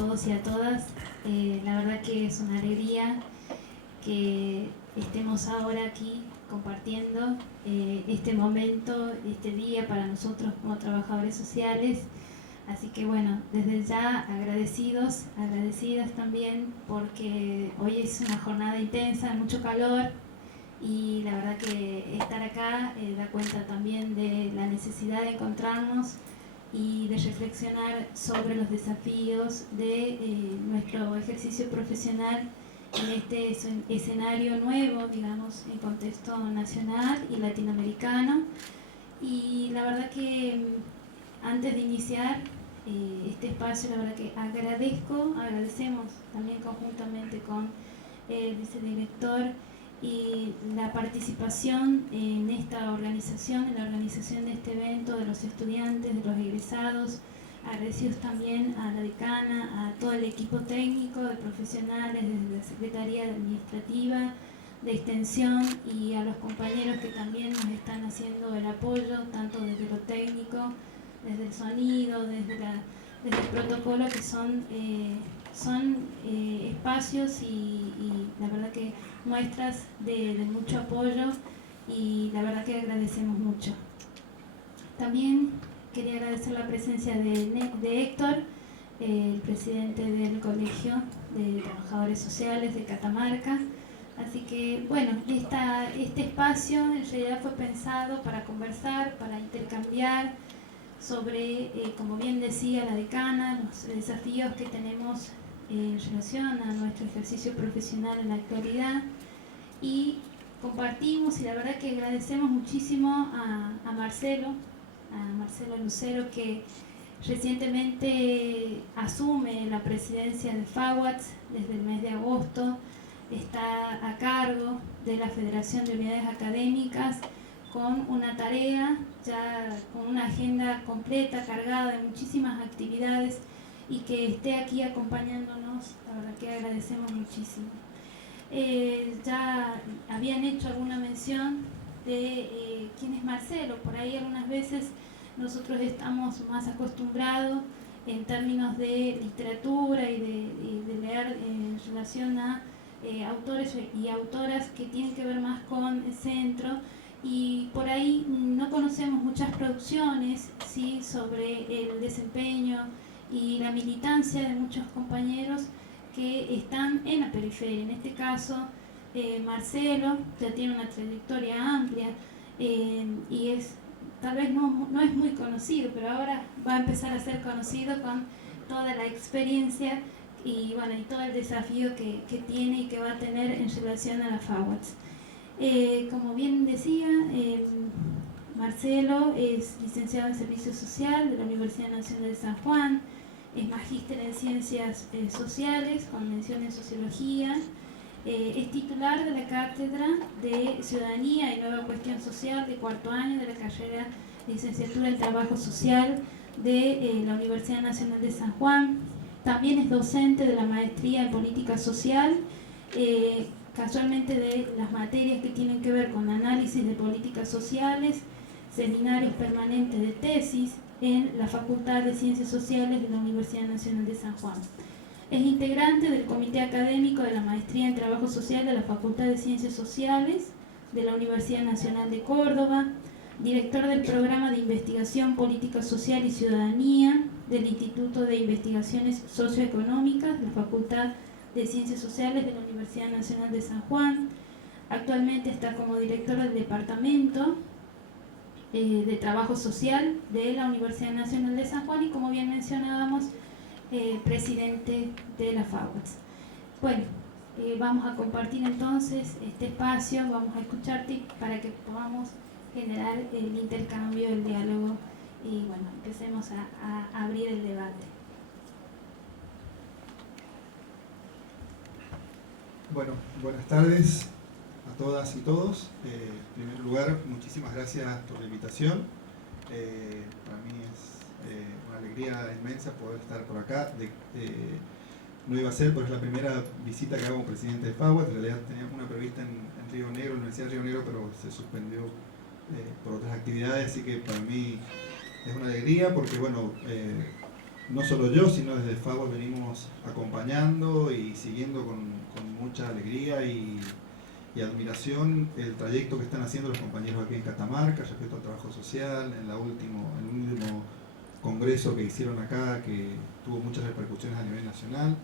todos y a todas. La verdad que es una alegría que estemos ahora aquí compartiendo este momento, este día para nosotros como trabajadores sociales. Así que bueno, desde ya agradecidos, agradecidas también porque hoy es una jornada intensa, mucho calor y la verdad que estar acá da cuenta también de la necesidad de encontrarnos y de reflexionar sobre los desafíos de nuestro ejercicio profesional en este escenario nuevo, digamos, en contexto nacional y latinoamericano. Y la verdad que antes de iniciar este espacio, la verdad que agradecemos también conjuntamente con el vicedirector y la participación en esta organización, en la organización de este evento, de los estudiantes, de los egresados, agradecidos también a la decana, a todo el equipo técnico de profesionales, desde la Secretaría Administrativa, de Extensión y a los compañeros que también nos están haciendo el apoyo, tanto desde lo técnico, desde el sonido, desde el protocolo, que son espacios y la verdad que muestras de mucho apoyo y la verdad que agradecemos mucho. También quería agradecer la presencia de Héctor, el presidente del Colegio de Trabajadores Sociales de Catamarca. Así que bueno, este espacio en realidad fue pensado para conversar, para intercambiar sobre, como bien decía la decana, los desafíos que tenemos en relación a nuestro ejercicio profesional en la actualidad, y compartimos y la verdad que agradecemos muchísimo a Marcelo Lucero, que recientemente asume la presidencia de FAWATS desde el mes de agosto. Está a cargo de la Federación de Unidades Académicas con una tarea, ya con una agenda completa, cargada de muchísimas actividades, y que esté aquí acompañándonos, la verdad que agradecemos muchísimo. Ya habían hecho alguna mención de quién es Marcelo. Por ahí algunas veces nosotros estamos más acostumbrados en términos de literatura y de leer en relación a autores y autoras que tienen que ver más con el centro, y por ahí no conocemos muchas producciones, ¿sí?, sobre el desempeño y la militancia de muchos compañeros que están en la periferia. En este caso, Marcelo ya tiene una trayectoria amplia y tal vez no es muy conocido, pero ahora va a empezar a ser conocido con toda la experiencia y bueno, y todo el desafío que tiene y que va a tener en relación a la FAWATS. Como bien decía, Marcelo es licenciado en Servicio Social de la Universidad Nacional de San Juan, es magíster en Ciencias Sociales con mención en Sociología, es titular de la Cátedra de Ciudadanía y Nueva Cuestión Social de cuarto año de la carrera de Licenciatura en Trabajo Social de la Universidad Nacional de San Juan. También es docente de la Maestría en Política Social, casualmente de las materias que tienen que ver con análisis de políticas sociales, seminarios permanentes de tesis en la Facultad de Ciencias Sociales de la Universidad Nacional de San Juan. Es integrante del Comité Académico de la Maestría en Trabajo Social de la Facultad de Ciencias Sociales de la Universidad Nacional de Córdoba, director del Programa de Investigación Política Social y Ciudadanía del Instituto de Investigaciones Socioeconómicas de la Facultad de Ciencias Sociales de la Universidad Nacional de San Juan. Actualmente está como director del Departamento de Trabajo Social de la Universidad Nacional de San Juan y, como bien mencionábamos, presidente de la FAWATS. Bueno, vamos a compartir entonces este espacio, vamos a escucharte para que podamos generar el intercambio, el diálogo y bueno, empecemos a abrir el debate. Bueno, buenas tardes a todas y todos. En primer lugar, muchísimas gracias por la invitación. Para mí es una alegría inmensa poder estar por acá. No iba a ser, pero es la primera visita que hago como presidente de FAWATS. En realidad teníamos una prevista en Río Negro, en la Universidad de Río Negro, pero se suspendió por otras actividades, así que para mí es una alegría porque, bueno, no solo yo, sino desde FAWAS venimos acompañando y siguiendo con mucha alegría y admiración el trayecto que están haciendo los compañeros aquí en Catamarca respecto al trabajo social, en el último congreso que hicieron acá, que tuvo muchas repercusiones a nivel nacional.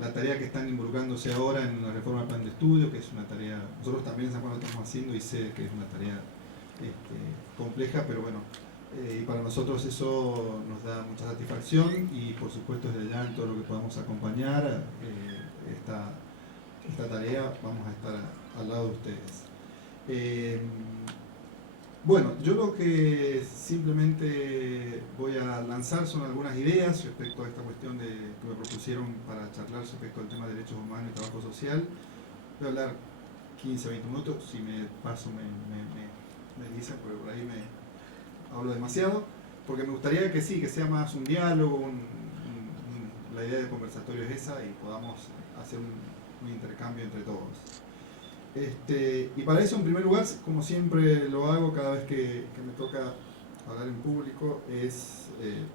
La tarea que están involucrándose ahora en la reforma del plan de estudio, que es una tarea, nosotros también en San Juan lo estamos haciendo y sé que es una tarea compleja, pero bueno, y para nosotros eso nos da mucha satisfacción y por supuesto desde ya en todo lo que podamos acompañar esta tarea vamos a estar al lado de ustedes. Bueno, yo lo que simplemente voy a lanzar son algunas ideas respecto a esta cuestión que me propusieron para charlar respecto al tema de derechos humanos y trabajo social. Voy a hablar 15 o 20 minutos, si me paso me dicen, porque por ahí me hablo demasiado, porque me gustaría que sí, que sea más un diálogo, la idea de conversatorio es esa y podamos hacer un intercambio entre todos. Y para eso, en primer lugar, como siempre lo hago cada vez que me toca hablar en público, es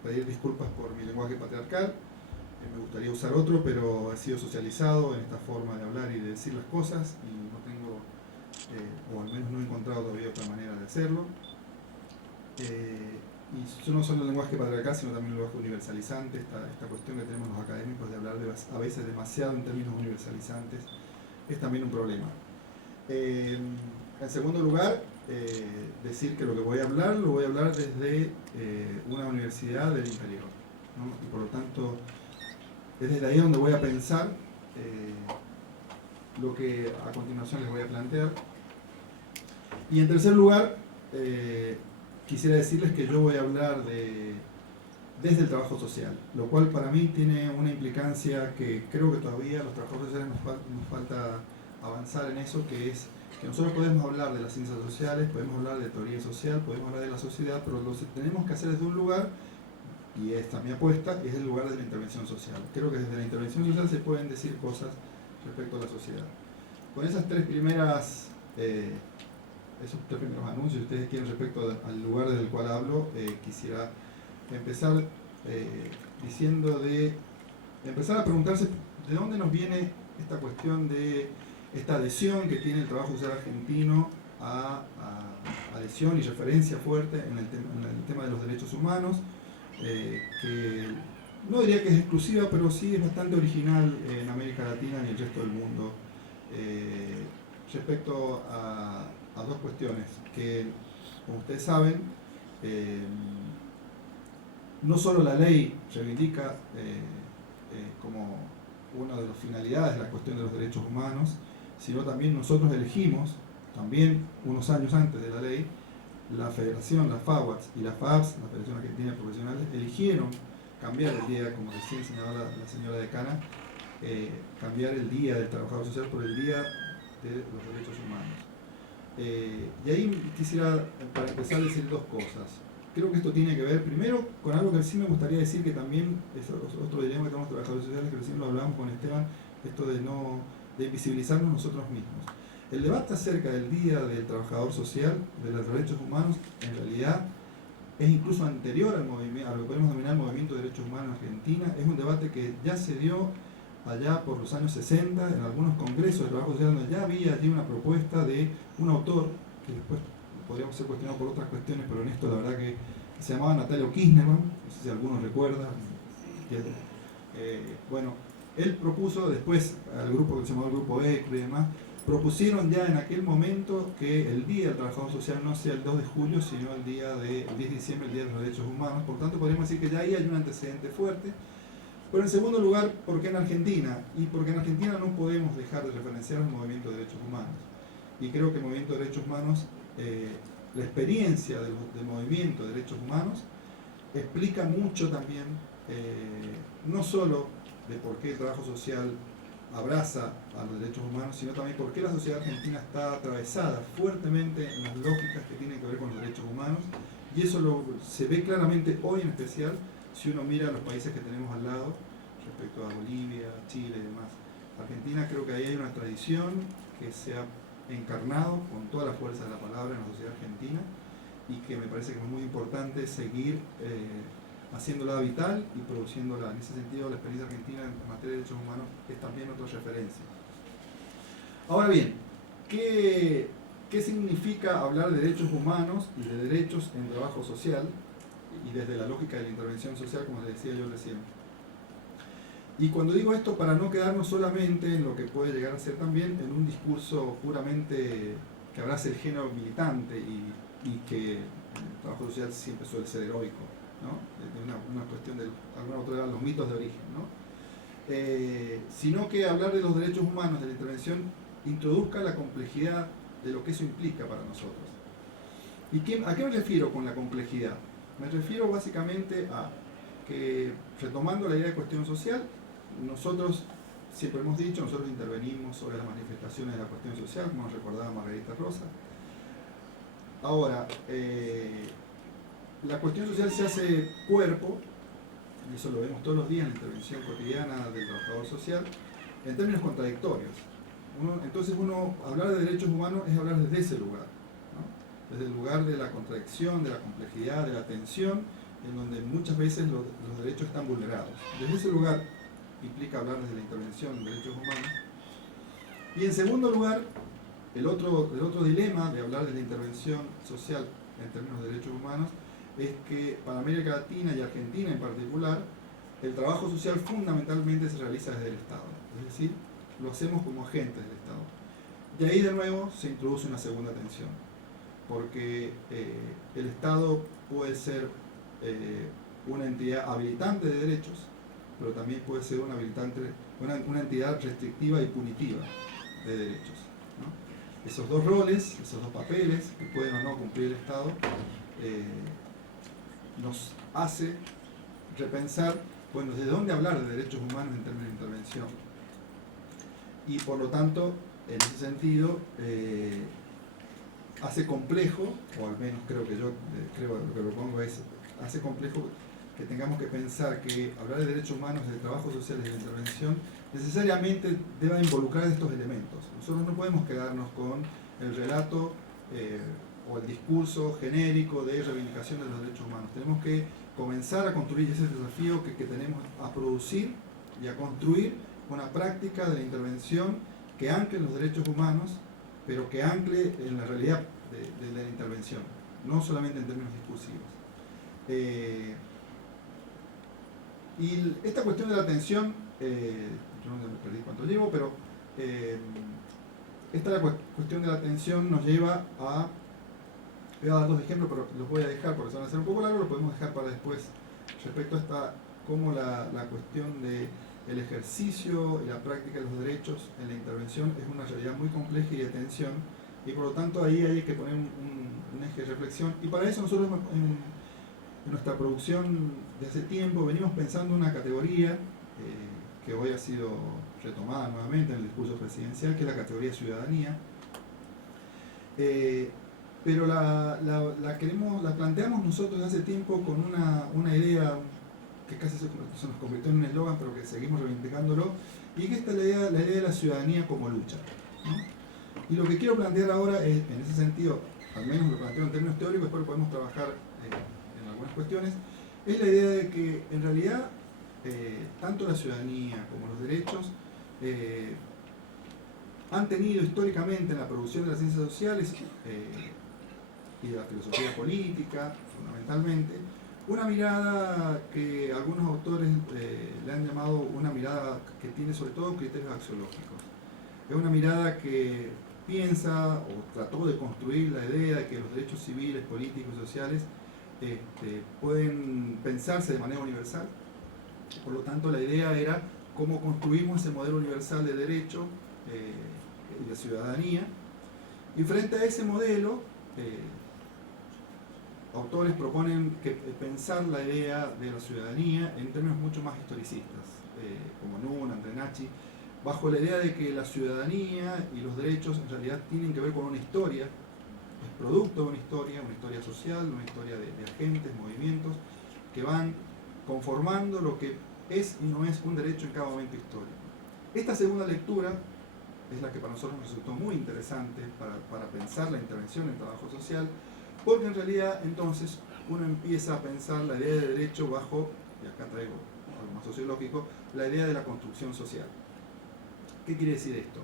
pedir disculpas por mi lenguaje patriarcal. Me gustaría usar otro, pero he sido socializado en esta forma de hablar y de decir las cosas y no tengo, o al menos no he encontrado todavía otra manera de hacerlo. Y no solo el lenguaje patriarcal, sino también el lenguaje universalizante, esta cuestión que tenemos los académicos de hablar a veces demasiado en términos universalizantes, es también un problema. En segundo lugar, decir que lo que voy a hablar, lo voy a hablar desde una universidad del interior, ¿no? Y por lo tanto, es desde ahí donde voy a pensar lo que a continuación les voy a plantear. Y en tercer lugar, quisiera decirles que yo voy a hablar desde el trabajo social, lo cual para mí tiene una implicancia que creo que todavía los trabajadores sociales nos falta avanzar en eso, que es que nosotros podemos hablar de las ciencias sociales, podemos hablar de teoría social, podemos hablar de la sociedad, pero lo tenemos que hacer desde un lugar, y esta es mi apuesta, es el lugar de la intervención social. Creo que desde la intervención social se pueden decir cosas respecto a la sociedad. Con esos tres primeros anuncios, si ustedes quieren, respecto al lugar del cual hablo, quisiera empezar empezar a preguntarse de dónde nos viene esta cuestión de esta adhesión que tiene el trabajo social argentino a adhesión y referencia fuerte en el tema de los derechos humanos, que no diría que es exclusiva, pero sí es bastante original en América Latina y el resto del mundo, respecto a dos cuestiones que, como ustedes saben, no solo la ley reivindica como una de las finalidades la cuestión de los derechos humanos, sino también nosotros elegimos, también unos años antes de la ley, la Federación, la FAWATS y la FABS, la Federación Argentina de Profesionales, eligieron cambiar el día, como recién señalaba la señora decana, cambiar el Día del Trabajador Social por el Día de los Derechos Humanos. Y ahí quisiera, para empezar, decir dos cosas. Creo que esto tiene que ver, primero, con algo que sí me gustaría decir, que también es otro dilema que tenemos los trabajadores sociales, que recién lo hablamos con Esteban, esto de invisibilizarnos nosotros mismos. El debate acerca del Día del Trabajador Social, de los derechos humanos, en realidad es incluso anterior al movimiento, a lo que podemos denominar el movimiento de derechos humanos en Argentina. Es un debate que ya se dio allá por los años 60, en algunos congresos de trabajo social, donde ya había allí una propuesta de un autor, que después podríamos ser cuestionados por otras cuestiones, pero en esto la verdad que se llamaba Natalio Kirchnerman, no sé si algunos recuerdan. Bueno, él propuso después al grupo que se llamó el Grupo ECRE y demás, propusieron ya en aquel momento que el Día del Trabajador Social no sea el 2 de julio, sino el 10 de diciembre, el Día de los Derechos Humanos. Por tanto, podríamos decir que ya ahí hay un antecedente fuerte. Pero en segundo lugar, ¿por qué en Argentina? Y porque en Argentina no podemos dejar de referenciar el movimiento de derechos humanos. Y creo que el movimiento de derechos humanos, la experiencia del movimiento de derechos humanos, explica mucho también, no solo de por qué el trabajo social abraza a los derechos humanos, sino también por qué la sociedad argentina está atravesada fuertemente en las lógicas que tienen que ver con los derechos humanos, y eso se ve claramente hoy en especial si uno mira los países que tenemos al lado, respecto a Bolivia, Chile y demás. Argentina, creo que ahí hay una tradición que se ha encarnado con toda la fuerza de la palabra en la sociedad argentina, y que me parece que es muy importante seguir haciéndola vital y produciéndola. En ese sentido, la experiencia argentina en materia de derechos humanos es también otra referencia. Ahora bien, ¿qué significa hablar de derechos humanos y de derechos en trabajo social? Y desde la lógica de la intervención social, como les decía yo recién. Y cuando digo esto, para no quedarnos solamente en lo que puede llegar a ser también en un discurso puramente que abrace el género militante y que el trabajo social siempre suele ser heroico, ¿no? Es una cuestión de alguna otra de los mitos de origen, ¿no? Sino que hablar de los derechos humanos, de la intervención, introduzca la complejidad de lo que eso implica para nosotros. ¿Y a qué me refiero con la complejidad? Me refiero básicamente a que, retomando la idea de cuestión social, nosotros siempre hemos dicho, nosotros intervenimos sobre las manifestaciones de la cuestión social, como nos recordaba Margarita Rosa. Ahora, la cuestión social se hace cuerpo, y eso lo vemos todos los días en la intervención cotidiana del trabajador social, en términos contradictorios. Entonces hablar de derechos humanos es hablar desde ese lugar, ¿no? Desde el lugar de la contradicción, de la complejidad, de la tensión, en donde muchas veces los derechos están vulnerados. Desde ese lugar implica hablar desde la intervención en derechos humanos. Y en segundo lugar, el otro dilema de hablar de la intervención social en términos de derechos humanos es que para América Latina y Argentina en particular, el trabajo social fundamentalmente se realiza desde el Estado. Es decir, lo hacemos como agentes del Estado. Y ahí de nuevo se introduce una segunda tensión, porque el Estado puede ser una entidad habilitante de derechos, pero también puede ser una entidad restrictiva y punitiva de derechos, ¿no? Esos dos roles, esos dos papeles que pueden o no cumplir el Estado, nos hace repensar, bueno, ¿de dónde hablar de derechos humanos en términos de intervención? Y por lo tanto, en ese sentido, hace complejo, o al menos creo que yo creo lo que propongo es, hace complejo que tengamos que pensar que hablar de derechos humanos, de trabajo social y de intervención, necesariamente deba involucrar estos elementos. Nosotros no podemos quedarnos con el relato o el discurso genérico de reivindicación de los derechos humanos. Tenemos que comenzar a construir ese desafío que tenemos a producir y a construir una práctica de la intervención que ancle los derechos humanos, pero que ancle en la realidad de la intervención, no solamente en términos discursivos. Y esta cuestión de la atención, yo no me perdí cuánto llevo, pero esta cuestión de la atención nos lleva a, voy a dar dos ejemplos, pero los voy a dejar porque se van a hacer un poco largos, lo podemos dejar para después, respecto a cómo la cuestión de el ejercicio y la práctica de los derechos en la intervención es una realidad muy compleja y de tensión, y por lo tanto ahí hay que poner un eje de reflexión, y para eso nosotros en nuestra producción de hace tiempo venimos pensando una categoría que hoy ha sido retomada nuevamente en el discurso presidencial, que es la categoría ciudadanía, pero la planteamos nosotros hace tiempo con una idea que casi se nos convirtió en un eslogan, pero que seguimos reivindicándolo, y que esta es la idea de la ciudadanía como lucha, ¿no? Y lo que quiero plantear ahora es, en ese sentido, al menos lo planteo en términos teóricos, después lo podemos trabajar en algunas cuestiones, es la idea de que en realidad tanto la ciudadanía como los derechos han tenido históricamente en la producción de las ciencias sociales y de la filosofía política, fundamentalmente, una mirada que algunos autores le han llamado una mirada que tiene sobre todo criterios axiológicos. Es una mirada que piensa o trató de construir la idea de que los derechos civiles, políticos y sociales pueden pensarse de manera universal. Por lo tanto, la idea era cómo construimos ese modelo universal de derecho y de ciudadanía. Y frente a ese modelo, autores proponen pensar la idea de la ciudadanía en términos mucho más historicistas, como Nun, Andrenacci, bajo la idea de que la ciudadanía y los derechos en realidad tienen que ver con una historia, es producto de una historia social, una historia de agentes, movimientos, que van conformando lo que es y no es un derecho en cada momento histórico. Esta segunda lectura es la que para nosotros nos resultó muy interesante para pensar la intervención en trabajo social, porque en realidad entonces uno empieza a pensar la idea de derecho bajo, y acá traigo algo más sociológico, la idea de la construcción social. ¿Qué quiere decir esto?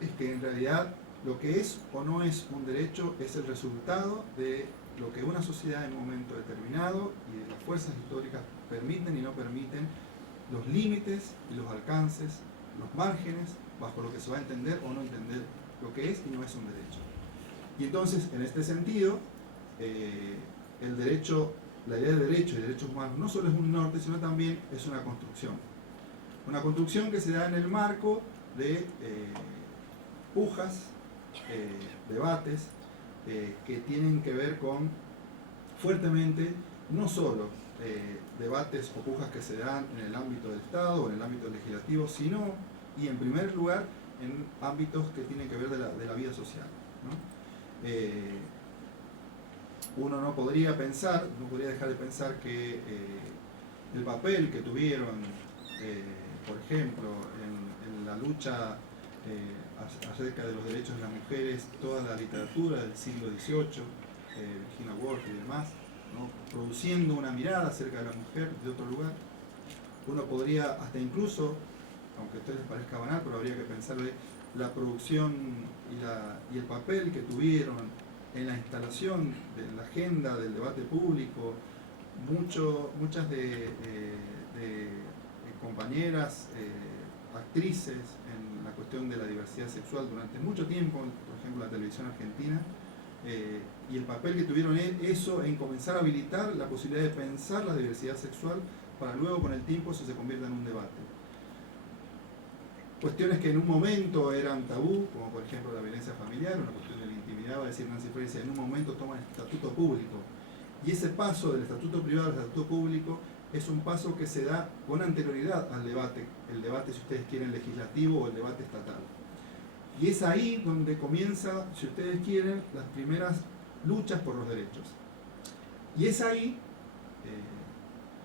Es que en realidad lo que es o no es un derecho es el resultado de lo que una sociedad en un momento determinado y de las fuerzas históricas permiten y no permiten, los límites y los alcances, los márgenes bajo lo que se va a entender o no entender lo que es y no es un derecho. Y entonces, en este sentido, el derecho, la idea de derecho y derechos humanos no solo es un norte, sino también es una construcción. Una construcción que se da en el marco de pujas, debates, que tienen que ver con, fuertemente, no solo debates o pujas que se dan en el ámbito del Estado o en el ámbito legislativo, sino, y en primer lugar, en ámbitos que tienen que ver de la vida social, ¿no? Uno no podría dejar de pensar que el papel que tuvieron, por ejemplo, en la lucha acerca de los derechos de las mujeres, toda la literatura del siglo XVIII, Virginia Woolf y demás, ¿no? Produciendo una mirada acerca de la mujer de otro lugar. Uno podría hasta incluso, aunque a ustedes les parezca banal, pero habría que pensar de la producción y el papel que tuvieron en la instalación de la agenda del debate público, muchas de compañeras, actrices en la cuestión de la diversidad sexual durante mucho tiempo, por ejemplo en la televisión argentina, y el papel que tuvieron eso en comenzar a habilitar la posibilidad de pensar la diversidad sexual para luego con el tiempo eso se convierta en un debate. Cuestiones que en un momento eran tabú, como por ejemplo la violencia familiar, una cuestión de la intimidad, va a decir Nancy Fraser, en un momento toman el estatuto público. Y ese paso del estatuto privado al estatuto público es un paso que se da con anterioridad al debate, el debate, si ustedes quieren, legislativo o el debate estatal. Y es ahí donde comienza, si ustedes quieren, las primeras luchas por los derechos. Y es ahí,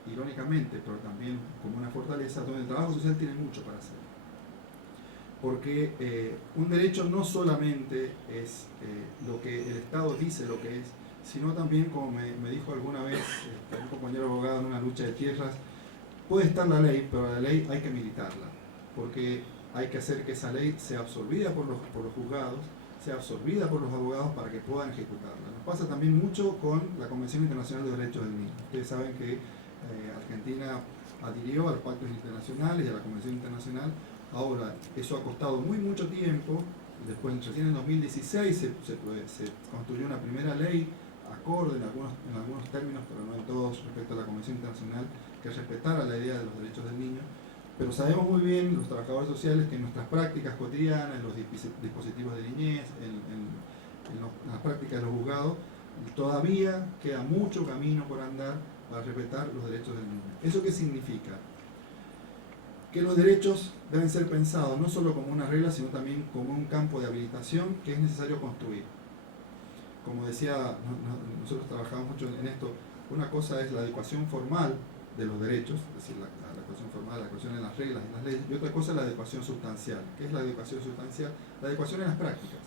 irónicamente, pero también como una fortaleza, donde el trabajo social tiene mucho para hacer. Porque un derecho no solamente es lo que el Estado dice lo que es, sino también, como me dijo alguna vez un compañero abogado en una lucha de tierras, puede estar la ley, pero la ley hay que militarla, porque hay que hacer que esa ley sea absorbida por los juzgados, sea absorbida por los abogados para que puedan ejecutarla. Nos pasa también mucho con la Convención Internacional de Derechos del Niño. Ustedes saben que Argentina adhirió a los pactos internacionales y a la Convención Internacional. Ahora, eso ha costado mucho tiempo. Después, recién en 2016 se construyó una primera ley acorde en algunos términos, pero no en todos, respecto a la Convención Internacional, que respetara la idea de los derechos del niño. Pero sabemos muy bien, los trabajadores sociales, que en nuestras prácticas cotidianas, en los dispositivos de niñez, en las prácticas de los juzgados, todavía queda mucho camino por andar para respetar los derechos del niño. ¿Eso qué significa? Que los derechos deben ser pensados no solo como una regla, sino también como un campo de habilitación que es necesario construir. Como decía, nosotros trabajamos mucho en esto. Una cosa es la adecuación formal de los derechos, es decir, la adecuación formal, la adecuación en las reglas, en las leyes, y otra cosa es la adecuación sustancial. ¿Qué es la adecuación sustancial? La adecuación en las prácticas.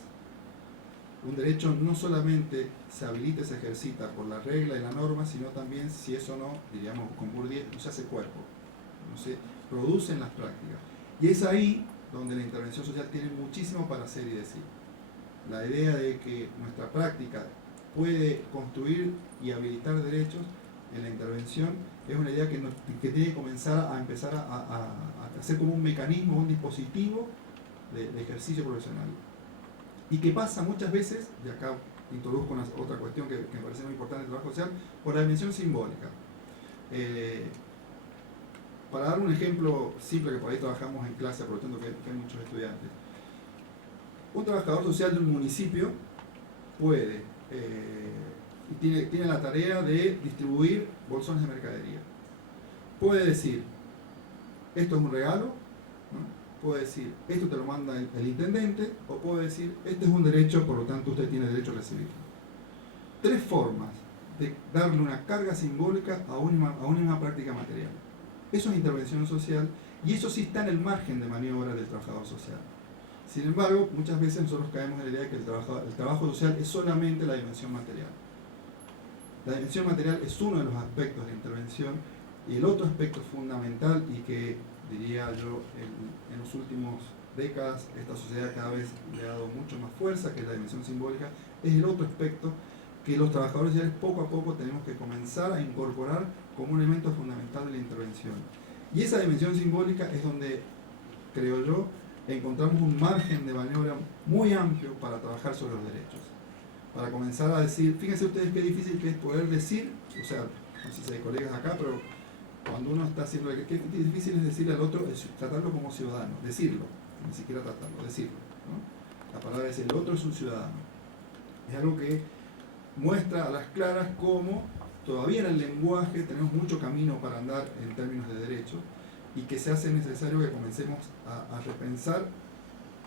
Un derecho no solamente se habilita y se ejercita por la regla y la norma, sino también, si eso no, diríamos con Bourdieu, no se hace cuerpo, no se produce en las prácticas. Y es ahí donde la intervención social tiene muchísimo para hacer y decir. La idea de que nuestra práctica puede construir y habilitar derechos en la intervención es una idea que tiene que comenzar a empezar a hacer como un mecanismo, un dispositivo de ejercicio profesional. Y que pasa muchas veces, y acá introduzco otra cuestión que me parece muy importante del trabajo social, por la dimensión simbólica. Para dar un ejemplo simple, que por ahí trabajamos en clase, aprovechando que hay muchos estudiantes. Un trabajador social de un municipio puede, tiene la tarea de distribuir bolsones de mercadería. Puede decir, esto es un regalo, ¿no? Puede decir, esto te lo manda el intendente, o puede decir, este es un derecho, por lo tanto usted tiene derecho a recibirlo. Tres formas de darle una carga simbólica a una práctica material. Eso es intervención social, y eso sí está en el margen de maniobra del trabajador social. Sin embargo, muchas veces nosotros caemos en la idea de que el trabajo social es solamente la dimensión material. La dimensión material es uno de los aspectos de la intervención, y el otro aspecto fundamental, y que diría yo en las últimas décadas esta sociedad cada vez le ha dado mucho más fuerza, que es la dimensión simbólica, es el otro aspecto que los trabajadores sociales poco a poco tenemos que comenzar a incorporar como un elemento fundamental de la intervención. Y esa dimensión simbólica es donde, creo yo, encontramos un margen de maniobra muy amplio para trabajar sobre los derechos. Para comenzar a decir, fíjense ustedes qué difícil que es poder decir, o sea, no sé si hay colegas acá, pero cuando uno está haciendo, qué difícil es decirle al otro, es tratarlo como ciudadano, decirlo, ni siquiera tratarlo, decirlo, ¿no? La palabra es el otro es un ciudadano. Es algo que muestra a las claras cómo todavía en el lenguaje tenemos mucho camino para andar en términos de derechos, y que se hace necesario que comencemos a repensar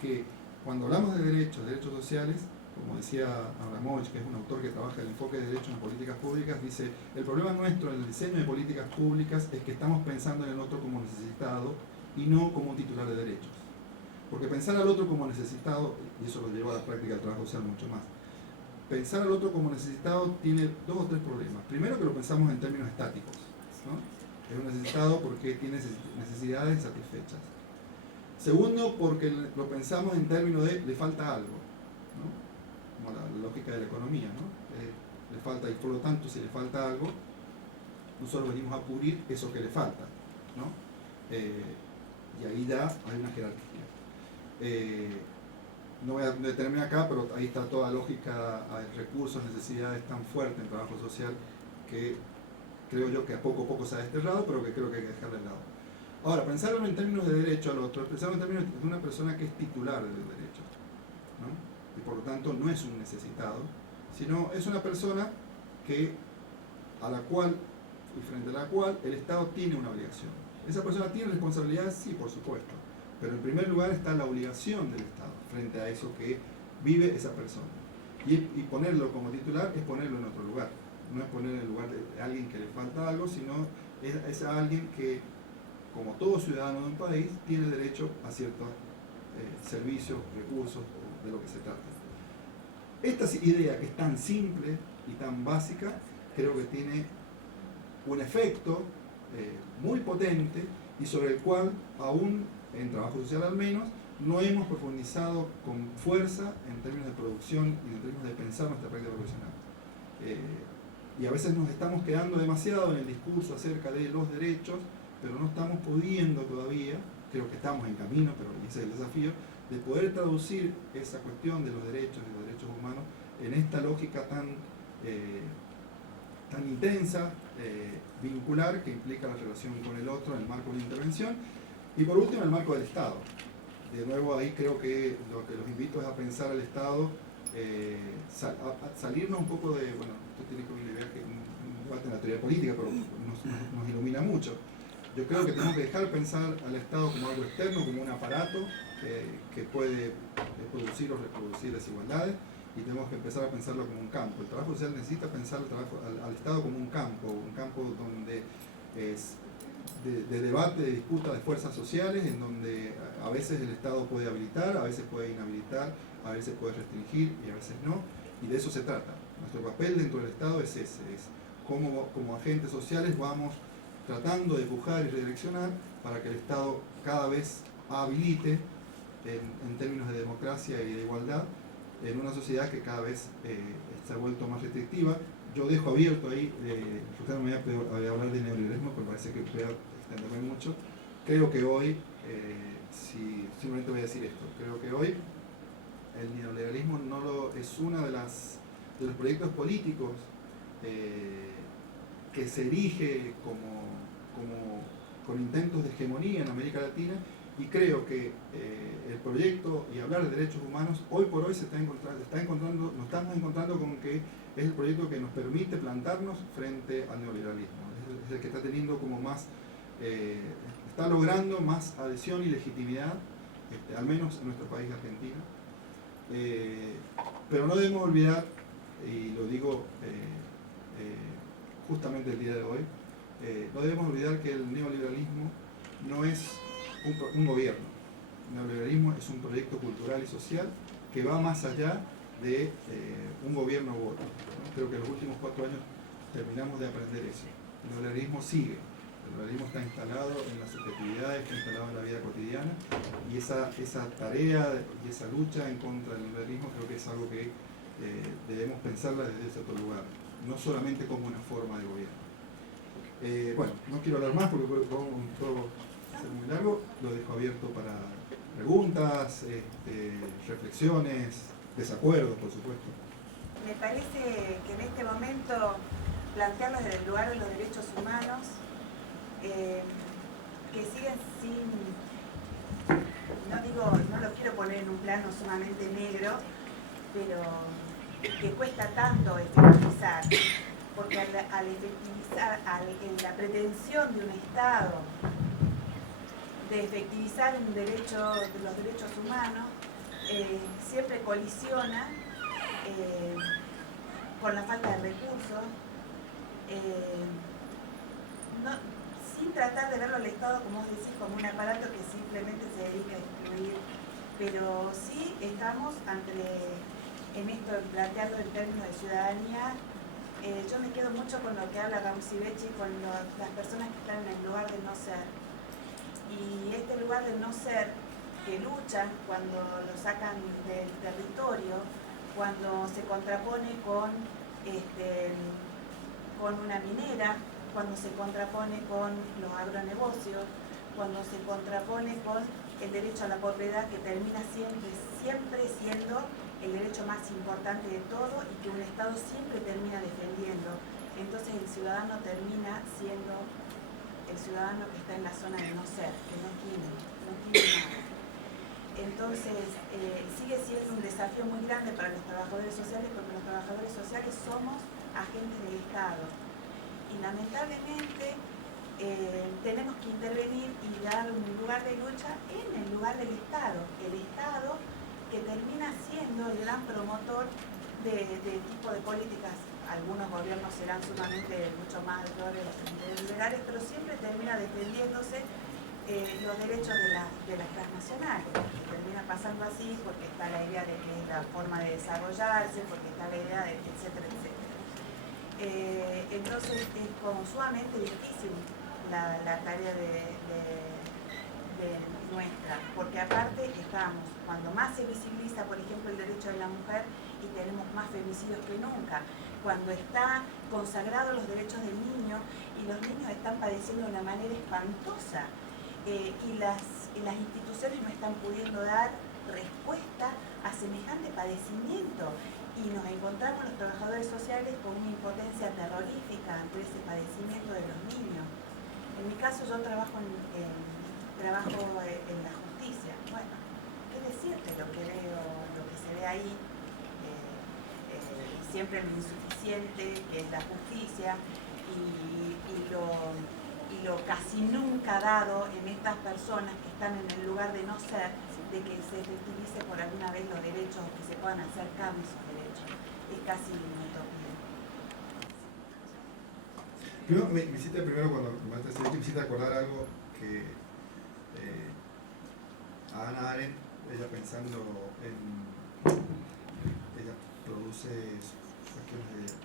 que cuando hablamos de derechos sociales, como decía Abramovich, que es un autor que trabaja el enfoque de derechos en políticas públicas, dice, el problema nuestro en el diseño de políticas públicas es que estamos pensando en el otro como necesitado y no como titular de derechos. Porque pensar al otro como necesitado, y eso lo lleva a la práctica del trabajo social mucho más, pensar al otro como necesitado tiene dos o tres problemas. Primero, que lo pensamos en términos estáticos, ¿no? Es un necesitado porque tiene necesidades insatisfechas. Segundo, porque lo pensamos en términos de le falta algo, ¿no? Como la lógica de la economía, ¿no? Le falta, y por lo tanto, si le falta algo, nosotros venimos a cubrir eso que le falta, ¿no? Y ahí ya hay una jerarquía. No voy a detenerme acá, pero ahí está toda la lógica de recursos, necesidades tan fuerte en trabajo social que creo yo que a poco se ha desterrado, pero que creo que hay que dejarle de lado. Ahora, pensarlo en términos de derecho al otro, pensarlo en términos de una persona que es titular de los derechos, ¿no? Y por lo tanto no es un necesitado, sino es una persona a la cual, y frente a la cual el Estado tiene una obligación. ¿Esa persona tiene responsabilidades? Sí, por supuesto. Pero en primer lugar está la obligación del Estado frente a eso que vive esa persona. Y ponerlo como titular es ponerlo en otro lugar. No es poner en el lugar de alguien que le falta algo, sino es a alguien que, como todo ciudadano de un país, tiene derecho a ciertos servicios, recursos, de lo que se trata. Esta idea, que es tan simple y tan básica, creo que tiene un efecto muy potente, y sobre el cual, aún en trabajo social al menos, no hemos profundizado con fuerza en términos de producción y en términos de pensar nuestra práctica profesional. Y a veces nos estamos quedando demasiado en el discurso acerca de los derechos, pero no estamos pudiendo todavía, creo que estamos en camino, pero ese es el desafío, de poder traducir esa cuestión de los derechos y los derechos humanos en esta lógica tan intensa, vincular, que implica la relación con el otro en el marco de la intervención, y por último en el marco del Estado. De nuevo, ahí creo que lo que los invito es a pensar al Estado, a salirnos un poco de, bueno, esto tiene que ver un debate en la teoría política, pero nos ilumina mucho. Yo creo que tenemos que dejar de pensar al Estado como algo externo, como un aparato que puede producir o reproducir desigualdades, y tenemos que empezar a pensarlo como un campo. El trabajo social necesita pensar al Estado como un campo donde es de debate, de disputa de fuerzas sociales, en donde a veces el Estado puede habilitar, a veces puede inhabilitar, a veces puede restringir y a veces no, y de eso se trata. Nuestro papel dentro del Estado es ese, es cómo como agentes sociales vamos tratando de empujar y redireccionar para que el Estado cada vez habilite en términos de democracia y de igualdad en una sociedad que cada vez se ha vuelto más restrictiva. Yo dejo abierto ahí, usted me voy a hablar de neoliberalismo, pero parece que voy a extenderme mucho. Creo que hoy, simplemente voy a decir esto, creo que hoy el neoliberalismo es uno de los proyectos políticos que se erige con intentos de hegemonía en América Latina, y creo que el proyecto y hablar de derechos humanos hoy por hoy nos estamos encontrando con que es el proyecto que nos permite plantarnos frente al neoliberalismo. Es el que está teniendo como más, está logrando más adhesión y legitimidad, al menos en nuestro país, Argentina. Pero no debemos olvidar, y lo digo justamente el día de hoy, no debemos olvidar que el neoliberalismo no es un gobierno. El neoliberalismo es un proyecto cultural y social que va más allá de un gobierno u otro, ¿no? Creo que en los últimos 4 años terminamos de aprender eso. El neoliberalismo sigue. El neoliberalismo está instalado en las subjetividades, está instalado en la vida cotidiana, y esa tarea y esa lucha en contra del neoliberalismo creo que es algo que debemos pensarla desde ese otro lugar, no solamente como una forma de gobierno. Bueno, no quiero hablar más porque todo ser muy largo, lo dejo abierto para preguntas, reflexiones, desacuerdos, por supuesto. Me parece que en este momento plantearlo desde el lugar de los derechos humanos, que siguen sin, no lo quiero poner en un plano sumamente negro, pero que cuesta tanto efectivizar, porque al efectivizar, en la pretensión de un Estado de efectivizar un derecho, de los derechos humanos, siempre colisiona con la falta de recursos, sin tratar de verlo al Estado, como vos decís, como un aparato que simplemente se dedica a distribuir, pero sí estamos en esto de plantearlo en términos de ciudadanía. Yo me quedo mucho con lo que habla Raúl Sivecci, con las personas que están en el lugar de no ser. Y este lugar de no ser, que luchan cuando lo sacan del territorio, cuando se contrapone con una minera, cuando se contrapone con los agronegocios, cuando se contrapone con el derecho a la propiedad, que termina siempre siendo el derecho más importante de todo y que un Estado siempre termina defendiendo. Entonces el ciudadano termina siendo el ciudadano que está en la zona de no ser, que no tiene nada. Entonces sigue siendo un desafío muy grande para los trabajadores sociales, porque los trabajadores sociales somos agentes del Estado. Y lamentablemente tenemos que intervenir y dar un lugar de lucha en el lugar del Estado. El Estado que termina siendo el gran promotor de tipo de políticas. Algunos gobiernos serán sumamente mucho más liberales, pero siempre termina defendiéndose los derechos de las transnacionales. Termina pasando así porque está la idea de que es la forma de desarrollarse, porque está la idea de etcétera, etcétera. Entonces es como sumamente difícil la tarea de nuestra, porque aparte estamos, cuando más se visibiliza, por ejemplo, el derecho de la mujer, y tenemos más femicidios que nunca, cuando está consagrado los derechos del niño y los niños están padeciendo de una manera espantosa, y las instituciones no están pudiendo dar respuesta a semejante padecimiento, y nos encontramos los trabajadores sociales con una impotencia terrorífica ante ese padecimiento de los niños. En mi caso yo trabajo en la justicia. Bueno, ¿qué decirte lo que veo, lo que se ve ahí? Siempre lo insuficiente que es la justicia y lo casi nunca dado en estas personas que están en el lugar de no ser, de que se efectivice por alguna vez los derechos, que se puedan hacer cambios esos derechos. Es casi una utopía. Primero, me hiciste acordar algo que a Hannah Arendt, ella pensando ella produce cuestiones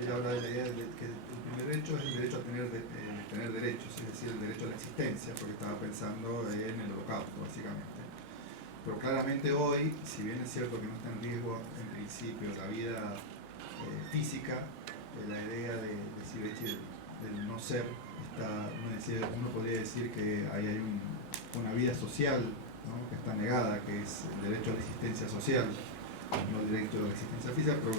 ella habla de la idea de que el primer derecho es el derecho a tener derechos, es decir, el derecho a la existencia, porque estaba pensando en el holocausto, básicamente. Pero claramente hoy, si bien es cierto que no está en riesgo en principio la vida física, la idea de Sivecci del no ser, uno podría decir que ahí hay una vida social, ¿no?, que está negada, que es el derecho a la existencia social, no el derecho a la existencia física, pero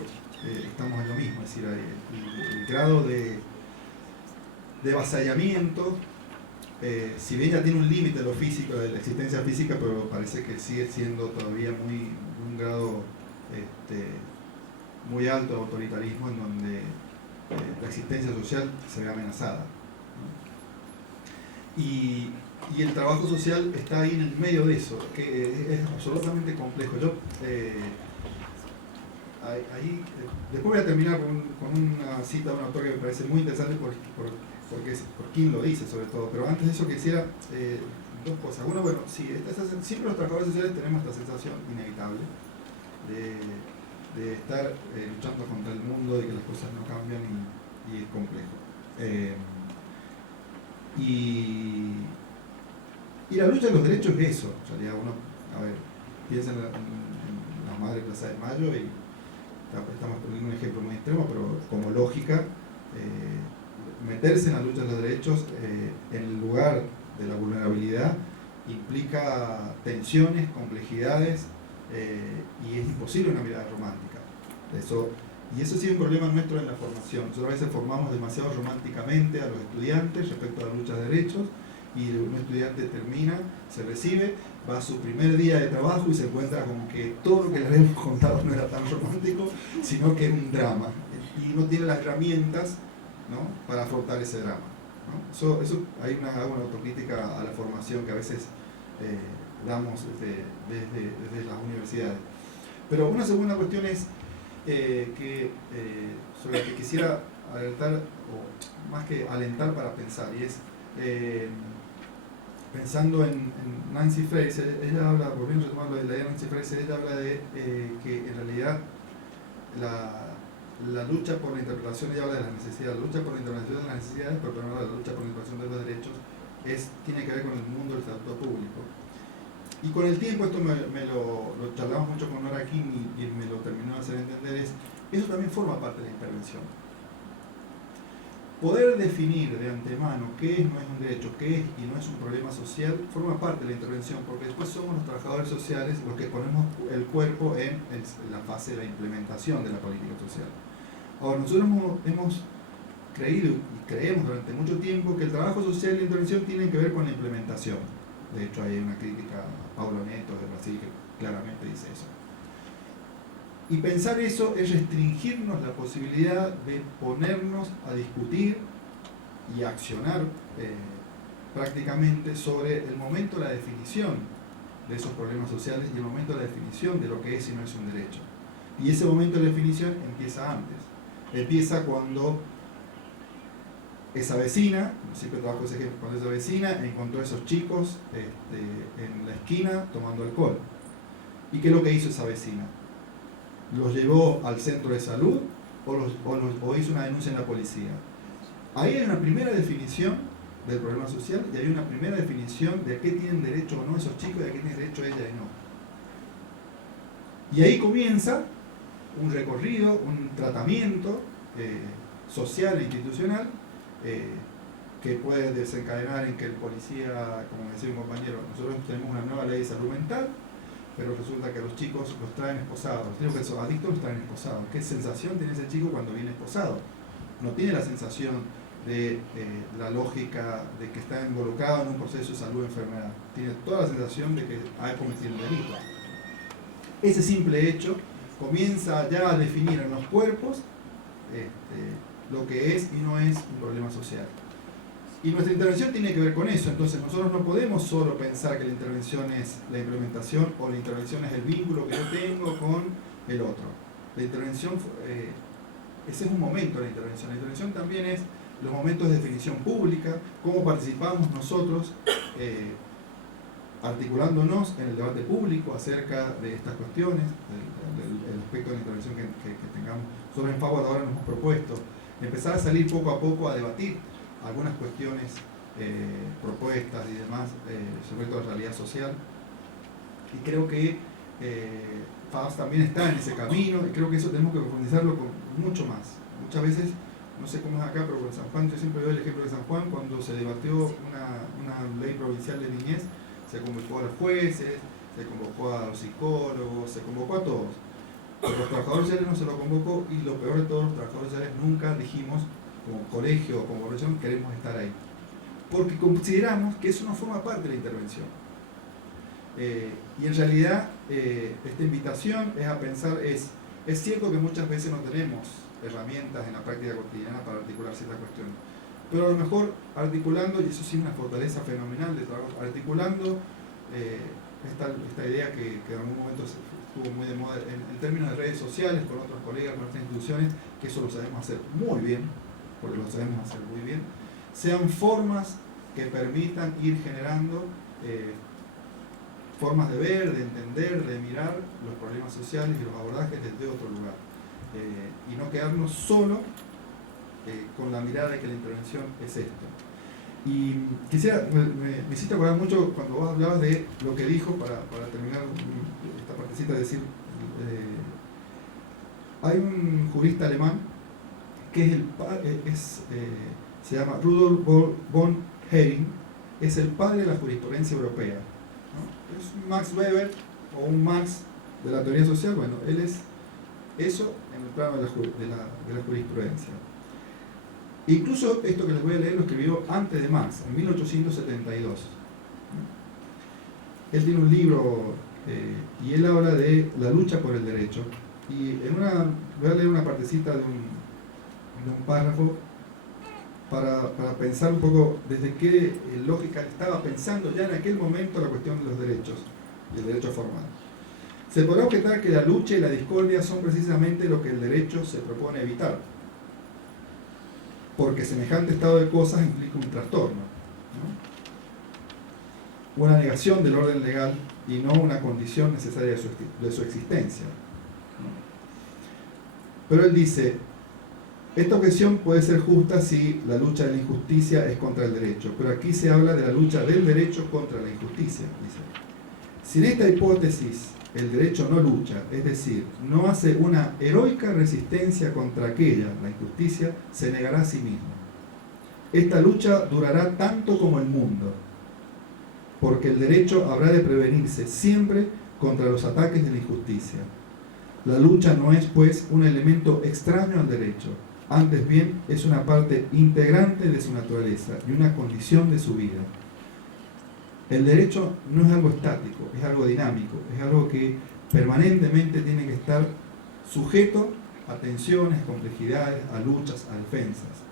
estamos en lo mismo, es decir, el grado de avasallamiento, si bien ya tiene un límite lo físico, de la existencia física, pero parece que sigue siendo todavía un grado muy alto de autoritarismo, en donde la existencia social se ve amenazada, ¿no? Y el trabajo social está ahí en el medio de eso, que es absolutamente complejo. Después voy a terminar con una cita de un autor que me parece muy interesante por quién lo dice, sobre todo. Pero antes de eso quisiera dos cosas. Uno, bueno, sí, siempre los trabajadores sociales tenemos esta sensación inevitable de estar luchando contra el mundo, de que las cosas no cambian y es complejo. Y la lucha de los derechos es eso. En realidad uno, a ver, piensa en la madre Plaza de Mayo y estamos poniendo un ejemplo muy extremo, pero como lógica, meterse en la lucha de los derechos en el lugar de la vulnerabilidad implica tensiones, complejidades, y es imposible una mirada romántica. Y eso sí es un problema nuestro en la formación. Nosotros a veces formamos demasiado románticamente a los estudiantes respecto a la lucha de derechos, y un estudiante termina, se recibe, va a su primer día de trabajo y se encuentra con que todo lo que le habíamos contado no era tan romántico, sino que era un drama, y no tiene las herramientas, ¿no?, para afrontar ese drama, ¿no? Eso hay una autocrítica a la formación que a veces damos desde las universidades. Pero una segunda cuestión es sobre la que quisiera alertar, o más que alentar para pensar, y es pensando en Nancy Fraser. Ella habla, volviendo a retomar lo de la idea de Nancy Fraser, ella habla de que en realidad la lucha por la interpretación, ella habla de las necesidades, la lucha por la interpretación de las necesidades, pero no la lucha por la interpretación de los derechos, tiene que ver con el mundo del estatuto público. Y con el tiempo, esto me lo charlamos mucho con Nora King y me lo terminó de hacer entender, eso también forma parte de la intervención. Poder definir de antemano qué no es un derecho, qué es y no es un problema social, forma parte de la intervención, porque después somos los trabajadores sociales los que ponemos el cuerpo en la fase de la implementación de la política social. Ahora, nosotros hemos creído y creemos durante mucho tiempo que el trabajo social y la intervención tienen que ver con la implementación. De hecho, hay una crítica a Paulo Neto de Brasil que claramente dice eso. Y pensar eso es restringirnos la posibilidad de ponernos a discutir y accionar prácticamente sobre el momento de la definición de esos problemas sociales y el momento de la definición de lo que es y no es un derecho. Y ese momento de definición empieza antes. Empieza cuando esa vecina, siempre trabajo ese ejemplo, cuando esa vecina encontró a esos chicos en la esquina tomando alcohol. ¿Y qué es lo que hizo esa vecina? ¿Los llevó al centro de salud o hizo una denuncia en la policía? Ahí hay una primera definición del problema social y hay una primera definición de a qué tienen derecho o no esos chicos y a qué tiene derecho ella y no. Y ahí comienza un recorrido, un tratamiento social e institucional que puede desencadenar en que el policía, como decía un compañero, nosotros tenemos una nueva ley de salud mental, pero resulta que los chicos los traen esposados. Los que son adictos los traen esposados. ¿Qué sensación tiene ese chico cuando viene esposado? No tiene la sensación de la lógica de que está involucrado en un proceso de salud o enfermedad. Tiene toda la sensación de que ha cometido un delito. Ese simple hecho comienza ya a definir en los cuerpos lo que es y no es un problema social. Y nuestra intervención tiene que ver con eso. Entonces nosotros no podemos solo pensar que la intervención es la implementación o la intervención es el vínculo que yo tengo con el otro. La intervención, ese es un momento de la intervención. La intervención también es los momentos de definición pública, cómo participamos nosotros articulándonos en el debate público acerca de estas cuestiones, del aspecto de la intervención que tengamos. Nosotros en Favor ahora nos hemos propuesto empezar a salir poco a poco a debatir algunas cuestiones, propuestas y demás sobre todo la realidad social, y creo que FAS también está en ese camino, y creo que eso tenemos que profundizarlo con mucho más. Muchas veces, no sé cómo es acá, pero con San Juan, yo siempre doy el ejemplo de San Juan, cuando se debatió una ley provincial de niñez, se convocó a los jueces, se convocó a los psicólogos, se convocó a todos. Pero los trabajadores sociales no se lo convocó, y lo peor de todos, los trabajadores sociales nunca dijimos, como colegio o como organización, queremos estar ahí. Porque consideramos que eso no forma parte de la intervención. Y en realidad, esta invitación es a pensar, es cierto que muchas veces no tenemos herramientas en la práctica cotidiana para articular ciertas cuestiones. Pero a lo mejor articulando, y eso sí es una fortaleza fenomenal de trabajo, articulando esta idea que en algún momento estuvo muy de moda en términos de redes sociales, con otros colegas, con otras instituciones, que eso lo sabemos hacer muy bien, porque lo sabemos hacer muy bien, sean formas que permitan ir generando formas de ver, de entender, de mirar los problemas sociales y los abordajes desde otro lugar. Y no quedarnos solo con la mirada de que la intervención es esto. Y quisiera, me hiciste acordar mucho cuando vos hablabas de lo que dijo, para terminar esta partecita, decir, hay un jurista alemán que se llama Rudolf von Hering, es el padre de la jurisprudencia europea, ¿no? Es un Max Weber o un Marx de la teoría social. Bueno, él es eso en el plano de la jurisprudencia. Incluso esto que les voy a leer lo escribió antes de Marx, en 1872. Él tiene un libro y él habla de la lucha por el derecho. Y voy a leer una partecita de un párrafo para pensar un poco desde qué lógica estaba pensando ya en aquel momento la cuestión de los derechos y el derecho formal. Se podrá objetar que la lucha y la discordia son precisamente lo que el derecho se propone evitar, porque semejante estado de cosas implica un trastorno, ¿no? Una negación del orden legal y no una condición necesaria de su existencia, ¿no? Pero él dice, esta objeción puede ser justa si la lucha de la injusticia es contra el derecho, pero aquí se habla de la lucha del derecho contra la injusticia, dice. Si en esta hipótesis el derecho no lucha, es decir, no hace una heroica resistencia contra aquella, la injusticia, se negará a sí mismo. Esta lucha durará tanto como el mundo, porque el derecho habrá de prevenirse siempre contra los ataques de la injusticia. La lucha no es, pues, un elemento extraño al derecho, antes bien es una parte integrante de su naturaleza y una condición de su vida. El derecho no es algo estático, es algo dinámico, es algo que permanentemente tiene que estar sujeto a tensiones, complejidades, a luchas, a defensas.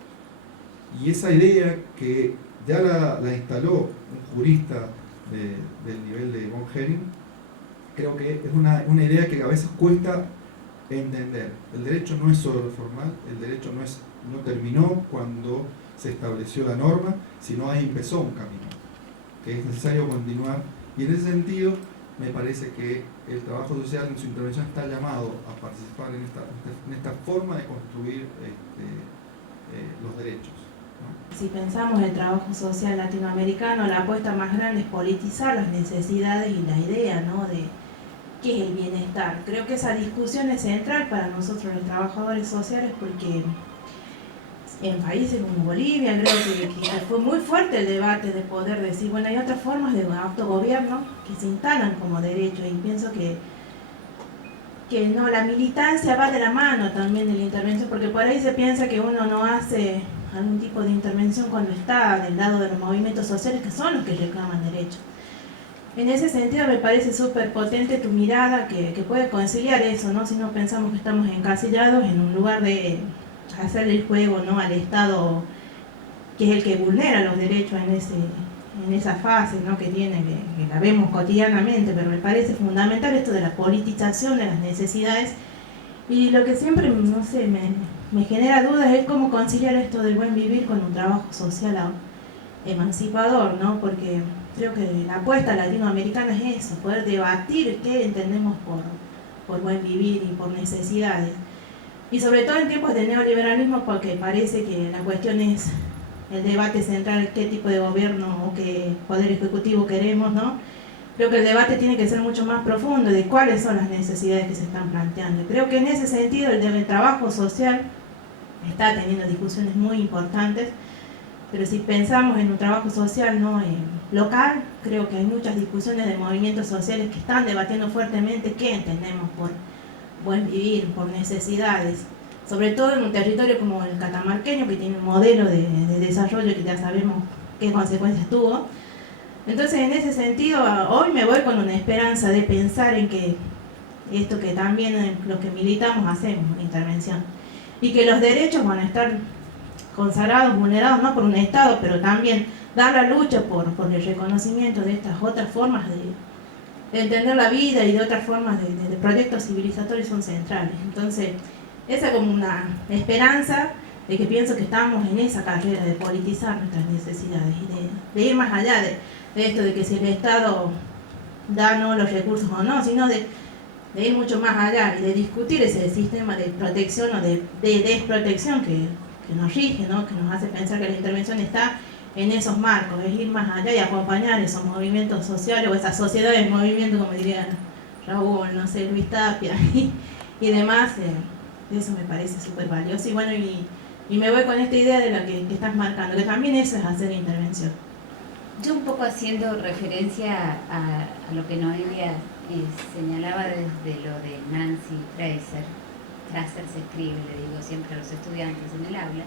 Y esa idea que ya la instaló un jurista del nivel de von Hering, creo que es una idea que a veces cuesta entender. El derecho no es solo lo formal, el derecho no terminó cuando se estableció la norma, sino ahí empezó un camino que es necesario continuar, y en ese sentido me parece que el trabajo social en su intervención está llamado a participar en esta forma de construir los derechos, ¿no? Si pensamos el trabajo social latinoamericano, la apuesta más grande es politizar las necesidades y la idea, ¿no?, de qué es el bienestar. Creo que esa discusión es central para nosotros los trabajadores sociales, porque en países como Bolivia creo que fue muy fuerte el debate de poder decir, bueno, hay otras formas de autogobierno que se instalan como derecho, y pienso que no, la militancia va de la mano también de la intervención, porque por ahí se piensa que uno no hace algún tipo de intervención cuando está del lado de los movimientos sociales, que son los que reclaman derechos. En ese sentido me parece súper potente tu mirada que puede conciliar eso, ¿no? Si no pensamos que estamos encasillados en un lugar de hacerle el juego, ¿no?, al Estado, que es el que vulnera los derechos en esa fase, ¿no?, que tiene, que la vemos cotidianamente, pero me parece fundamental esto de la politización de las necesidades. Y lo que siempre, no sé, me genera dudas es cómo conciliar esto del buen vivir con un trabajo social emancipador, ¿no? Porque creo que la apuesta latinoamericana es eso, poder debatir qué entendemos por buen vivir y por necesidades. Y sobre todo en tiempos de neoliberalismo, porque parece que la cuestión es el debate central, qué tipo de gobierno o qué poder ejecutivo queremos, ¿no? Creo que el debate tiene que ser mucho más profundo de cuáles son las necesidades que se están planteando. Y creo que en ese sentido el trabajo social está teniendo discusiones muy importantes, pero si pensamos en un trabajo social, ¿no?, local, creo que hay muchas discusiones de movimientos sociales que están debatiendo fuertemente qué entendemos por buen vivir, por necesidades, sobre todo en un territorio como el catamarqueño, que tiene un modelo de desarrollo que ya sabemos qué consecuencias tuvo. Entonces, en ese sentido, hoy me voy con una esperanza de pensar en que esto que también los que militamos hacemos, una intervención, y que los derechos van a estar consagrados, vulnerados, no por un Estado, pero también dar la lucha por el reconocimiento de estas otras formas de entender la vida y de otras formas de proyectos civilizatorios son centrales. Entonces, esa es como una esperanza de que pienso que estamos en esa carrera de politizar nuestras necesidades y de ir más allá de esto de que si el Estado da no los recursos o no, sino de ir mucho más allá y de discutir ese sistema de protección o de desprotección que nos rige, ¿no? Que nos hace pensar que la intervención está en esos marcos, es ir más allá y acompañar esos movimientos sociales o esas sociedades en movimiento, como diría Raúl, no sé, Luis Tapia y demás. Eso me parece súper valioso y bueno, y me voy con esta idea de lo que estás marcando, que también eso es hacer intervención. Yo un poco haciendo referencia a lo que Noelia señalaba desde lo de Nancy Fraser. Fraser se escribe, le digo siempre a los estudiantes en el aula.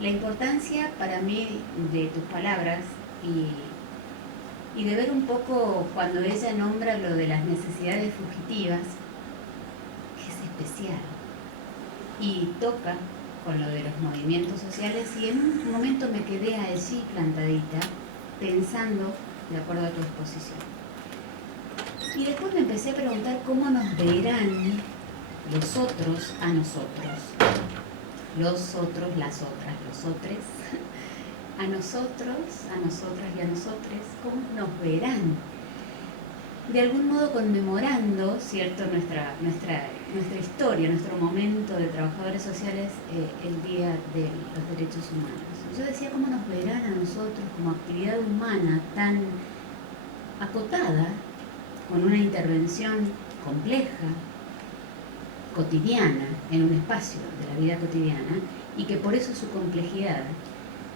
La importancia para mí de tus palabras y de ver un poco cuando ella nombra lo de las necesidades fugitivas, que es especial, y toca con lo de los movimientos sociales, y en un momento me quedé allí plantadita, pensando de acuerdo a tu exposición. Y después me empecé a preguntar cómo nos verán los otros a nosotros. Los otros, las otras, los otros, a nosotros, a nosotras y a nosotres, ¿cómo nos verán? De algún modo conmemorando, ¿cierto?, nuestra historia, nuestro momento de trabajadores sociales, el Día de los Derechos Humanos. Yo decía, ¿cómo nos verán a nosotros como actividad humana tan acotada, con una intervención compleja, cotidiana, en un espacio de la vida cotidiana, y que por eso su complejidad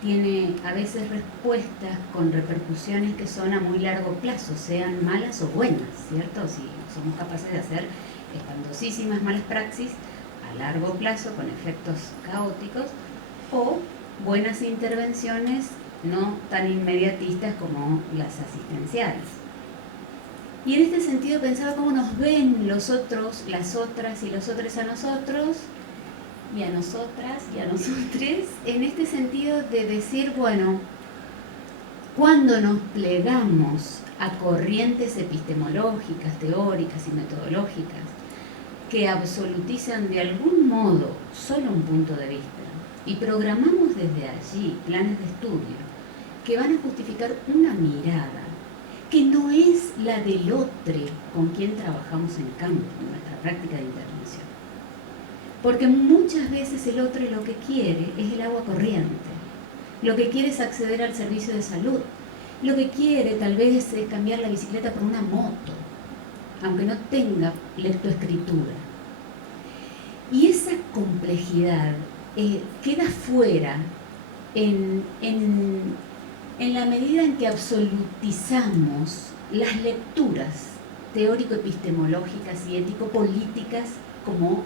tiene a veces respuestas con repercusiones que son a muy largo plazo, sean malas o buenas, ¿cierto? Si somos capaces de hacer espantosísimas malas praxis a largo plazo con efectos caóticos, o buenas intervenciones no tan inmediatistas como las asistenciales. Y en este sentido pensaba cómo nos ven los otros, las otras y los otros a nosotros, y a nosotras y a nosotres, en este sentido de decir, bueno, cuando nos plegamos a corrientes epistemológicas, teóricas y metodológicas que absolutizan de algún modo solo un punto de vista, y programamos desde allí planes de estudio que van a justificar una mirada que no es la del otro con quien trabajamos en campo, en nuestra práctica de intervención. Porque muchas veces el otro lo que quiere es el agua corriente, lo que quiere es acceder al servicio de salud, lo que quiere tal vez es cambiar la bicicleta por una moto, aunque no tenga lectoescritura. Y esa complejidad queda fuera en la medida en que absolutizamos las lecturas teórico-epistemológicas y ético-políticas como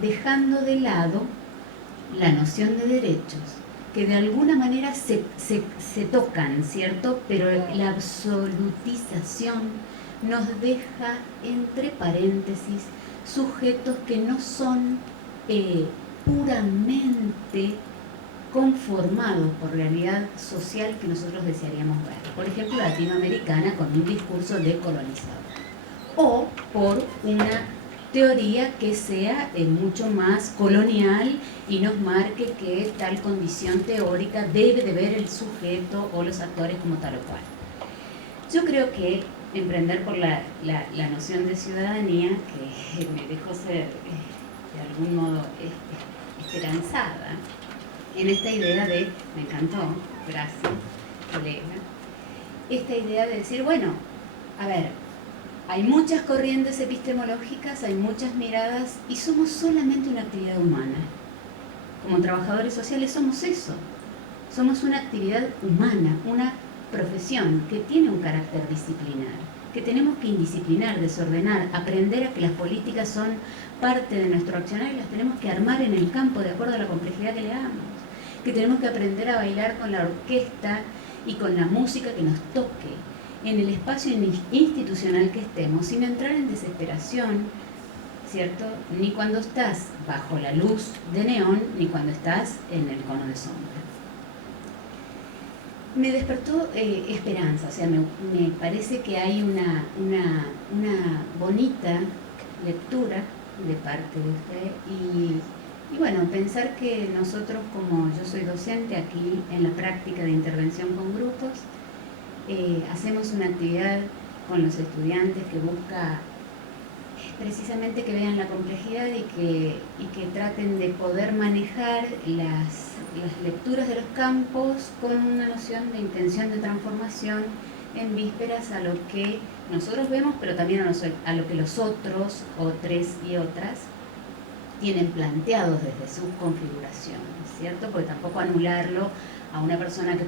dejando de lado la noción de derechos, que de alguna manera se tocan, ¿cierto? Pero la absolutización nos deja entre paréntesis sujetos que no son puramente conformados por realidad social que nosotros desearíamos ver. Por ejemplo, latinoamericana con un discurso decolonizador. O por una teoría que sea mucho más colonial y nos marque que tal condición teórica debe de ver el sujeto o los actores como tal o cual. Yo creo que emprender por la noción de ciudadanía, que me dejó ser de algún modo esperanzada, en esta idea de, me encantó, gracias, colega, esta idea de decir, bueno, a ver, hay muchas corrientes epistemológicas, hay muchas miradas y somos solamente una actividad humana. Como trabajadores sociales somos eso, somos una actividad humana, una profesión que tiene un carácter disciplinar, que tenemos que indisciplinar, desordenar, aprender a que las políticas son parte de nuestro accionar y las tenemos que armar en el campo de acuerdo a la complejidad que le damos, que tenemos que aprender a bailar con la orquesta y con la música que nos toque, en el espacio institucional que estemos, sin entrar en desesperación, ¿cierto? Ni cuando estás bajo la luz de neón, ni cuando estás en el cono de sombra. Me despertó esperanza, o sea, me parece que hay una bonita lectura de parte de usted y bueno, pensar que nosotros, como yo soy docente aquí en la práctica de intervención con grupos, hacemos una actividad con los estudiantes que busca Precisamente que vean la complejidad y que traten de poder manejar las lecturas de los campos con una noción de intención de transformación en vísperas a lo que nosotros vemos, pero también a lo que los otros, otros y otras, tienen planteados desde su configuración, ¿cierto? Porque tampoco anularlo a una persona que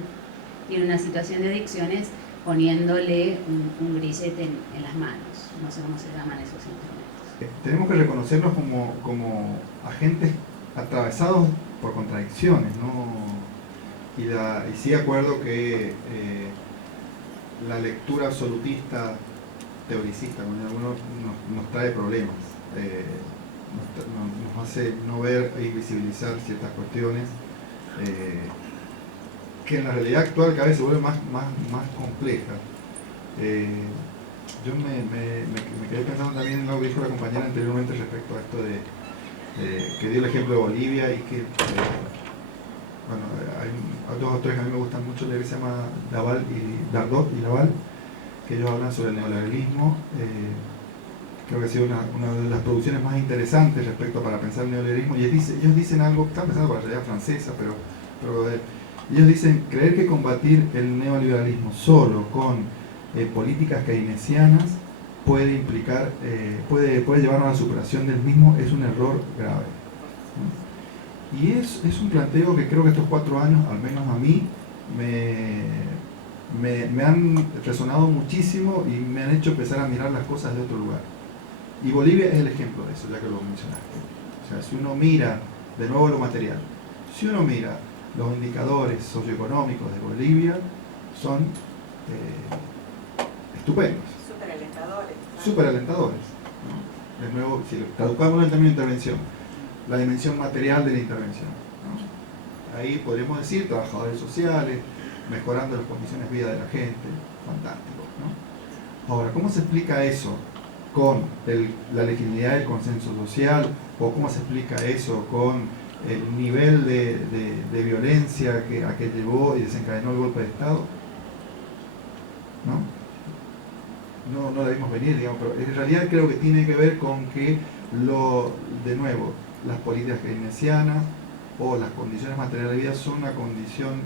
tiene una situación de adicciones poniéndole un grillete en las manos. No sé cómo se llaman esos instrumentos. Tenemos que reconocernos como agentes atravesados por contradicciones, ¿no? Y sí acuerdo que la lectura absolutista, teoricista, con algunos nos trae problemas, nos hace no ver e invisibilizar ciertas cuestiones que en la realidad actual cada vez se vuelven más complejas. Yo me quedé pensando también en lo que dijo la compañera anteriormente respecto a esto de que dio el ejemplo de Bolivia y que bueno, hay dos autores que a mí me gustan mucho leer, que se llama Dardot y Laval, que ellos hablan sobre el neoliberalismo. Creo que ha sido una de las producciones más interesantes respecto para pensar el neoliberalismo, y ellos dicen algo, están pensando para la realidad francesa, pero ellos dicen, creer que combatir el neoliberalismo solo con políticas keynesianas puede implicar, puede llevarnos a la superación del mismo, es un error grave, ¿no? Y es un planteo que creo que estos 4 años, al menos a mí, me han resonado muchísimo y me han hecho empezar a mirar las cosas de otro lugar. Y Bolivia es el ejemplo de eso, ya que lo mencionaste. O sea, si uno mira, de nuevo lo material, si uno mira los indicadores socioeconómicos de Bolivia, son estupendos. Súper alentadores, ¿no? De nuevo, si lo traducamos en el término de intervención, la dimensión material de la intervención, ¿no? Ahí podríamos decir trabajadores sociales, mejorando las condiciones de vida de la gente, fantástico, ¿no? Ahora, ¿cómo se explica eso con la legitimidad del consenso social? ¿O cómo se explica eso con el nivel de violencia a que llevó y desencadenó el golpe de Estado? No la vimos venir, digamos, pero en realidad creo que tiene que ver con que, de nuevo, las políticas keynesianas o las condiciones materiales de vida son una condición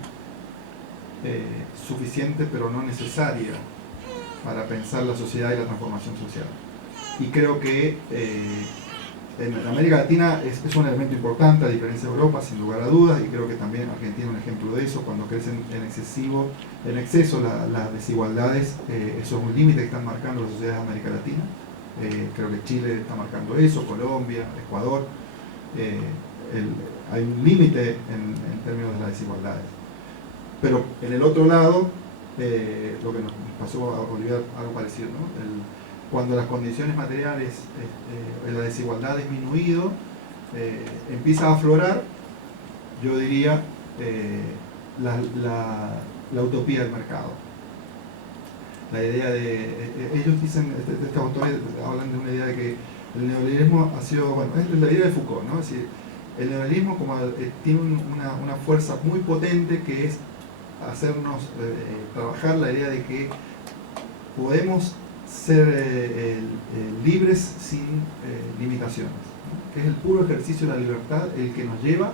suficiente pero no necesaria para pensar la sociedad y la transformación social. Y creo que en América Latina es un elemento importante, a diferencia de Europa, sin lugar a dudas, y creo que también Argentina es un ejemplo de eso. Cuando crecen en exceso las desigualdades, eso es un límite que están marcando las sociedades de América Latina. Creo que Chile está marcando eso, Colombia, Ecuador. Hay un límite en términos de las desigualdades. Pero en el otro lado, lo que nos pasó a Bolivia, algo parecido, ¿no? Cuando las condiciones materiales, la desigualdad ha disminuido, empieza a aflorar, yo diría, la utopía del mercado. La idea ellos dicen, estos autores hablan de una idea de que el neoliberalismo ha sido, bueno, es la idea de Foucault, ¿no? Es decir, el neoliberalismo tiene una fuerza muy potente, que es hacernos trabajar la idea de que podemos ser libres sin limitaciones, ¿no? Que es el puro ejercicio de la libertad el que nos lleva,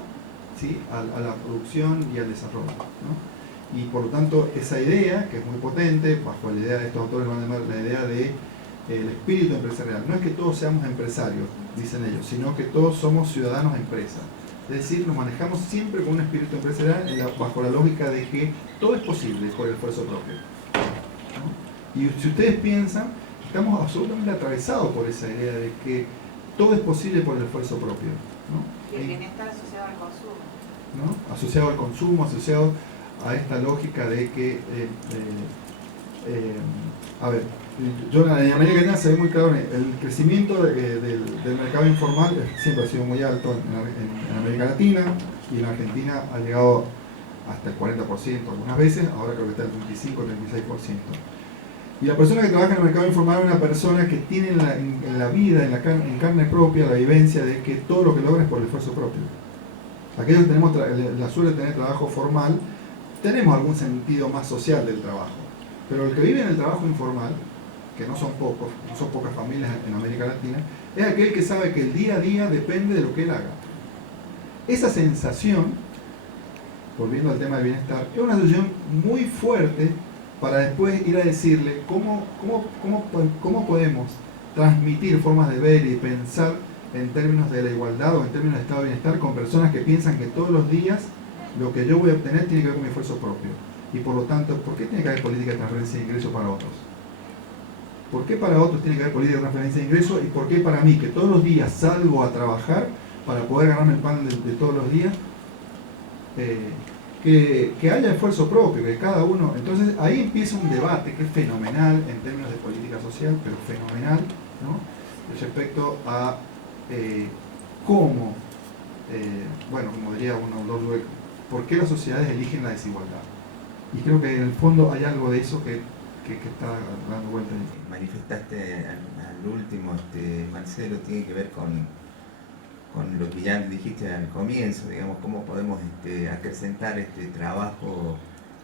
¿sí?, a la producción y al desarrollo, ¿no? Y por lo tanto esa idea, que es muy potente, bajo la idea de estos autores van a llamar la idea de el espíritu empresarial. No es que todos seamos empresarios, dicen ellos, sino que todos somos ciudadanos empresa. Es decir, nos manejamos siempre con un espíritu empresarial bajo la lógica de que todo es posible por el esfuerzo propio, ¿no? Y si ustedes piensan, estamos absolutamente atravesados por esa idea de que todo es posible por el esfuerzo propio, ¿no? Y el bienestar asociado al consumo, ¿no? Asociado al consumo, asociado a esta lógica de que, a ver, en América Latina se ve muy claro, el crecimiento del mercado informal siempre ha sido muy alto en América Latina, y en Argentina ha llegado hasta el 40% algunas veces, ahora creo que está el 25 o 36%. Y la persona que trabaja en el mercado informal es una persona que tiene en la vida, en carne propia, la vivencia de que todo lo que logra es por el esfuerzo propio. Aquellos que tenemos la suerte de tener trabajo formal, tenemos algún sentido más social del trabajo, pero el que vive en el trabajo informal que no son pocas familias en América Latina, es aquel que sabe que el día a día depende de lo que él haga. Esa sensación, volviendo al tema del bienestar, es una sensación muy fuerte para después ir a decirle cómo podemos transmitir formas de ver y pensar en términos de la igualdad o en términos de estado de bienestar con personas que piensan que todos los días lo que yo voy a obtener tiene que ver con mi esfuerzo propio. Y por lo tanto, ¿por qué tiene que haber política de transferencia de ingresos para otros? ¿Por qué para otros tiene que haber política de transferencia de ingresos? ¿Y por qué para mí, que todos los días salgo a trabajar para poder ganarme el pan de todos los días, que haya esfuerzo propio, que cada uno... Entonces ahí empieza un debate que es fenomenal en términos de política social, pero fenomenal, ¿no? Respecto a cómo, bueno, como diría uno, ¿por qué las sociedades eligen la desigualdad? Y creo que en el fondo hay algo de eso que está dando vuelta ahí. Manifestaste al último, Marcelo, tiene que ver con lo que ya dijiste al comienzo, digamos, cómo podemos acrecentar este trabajo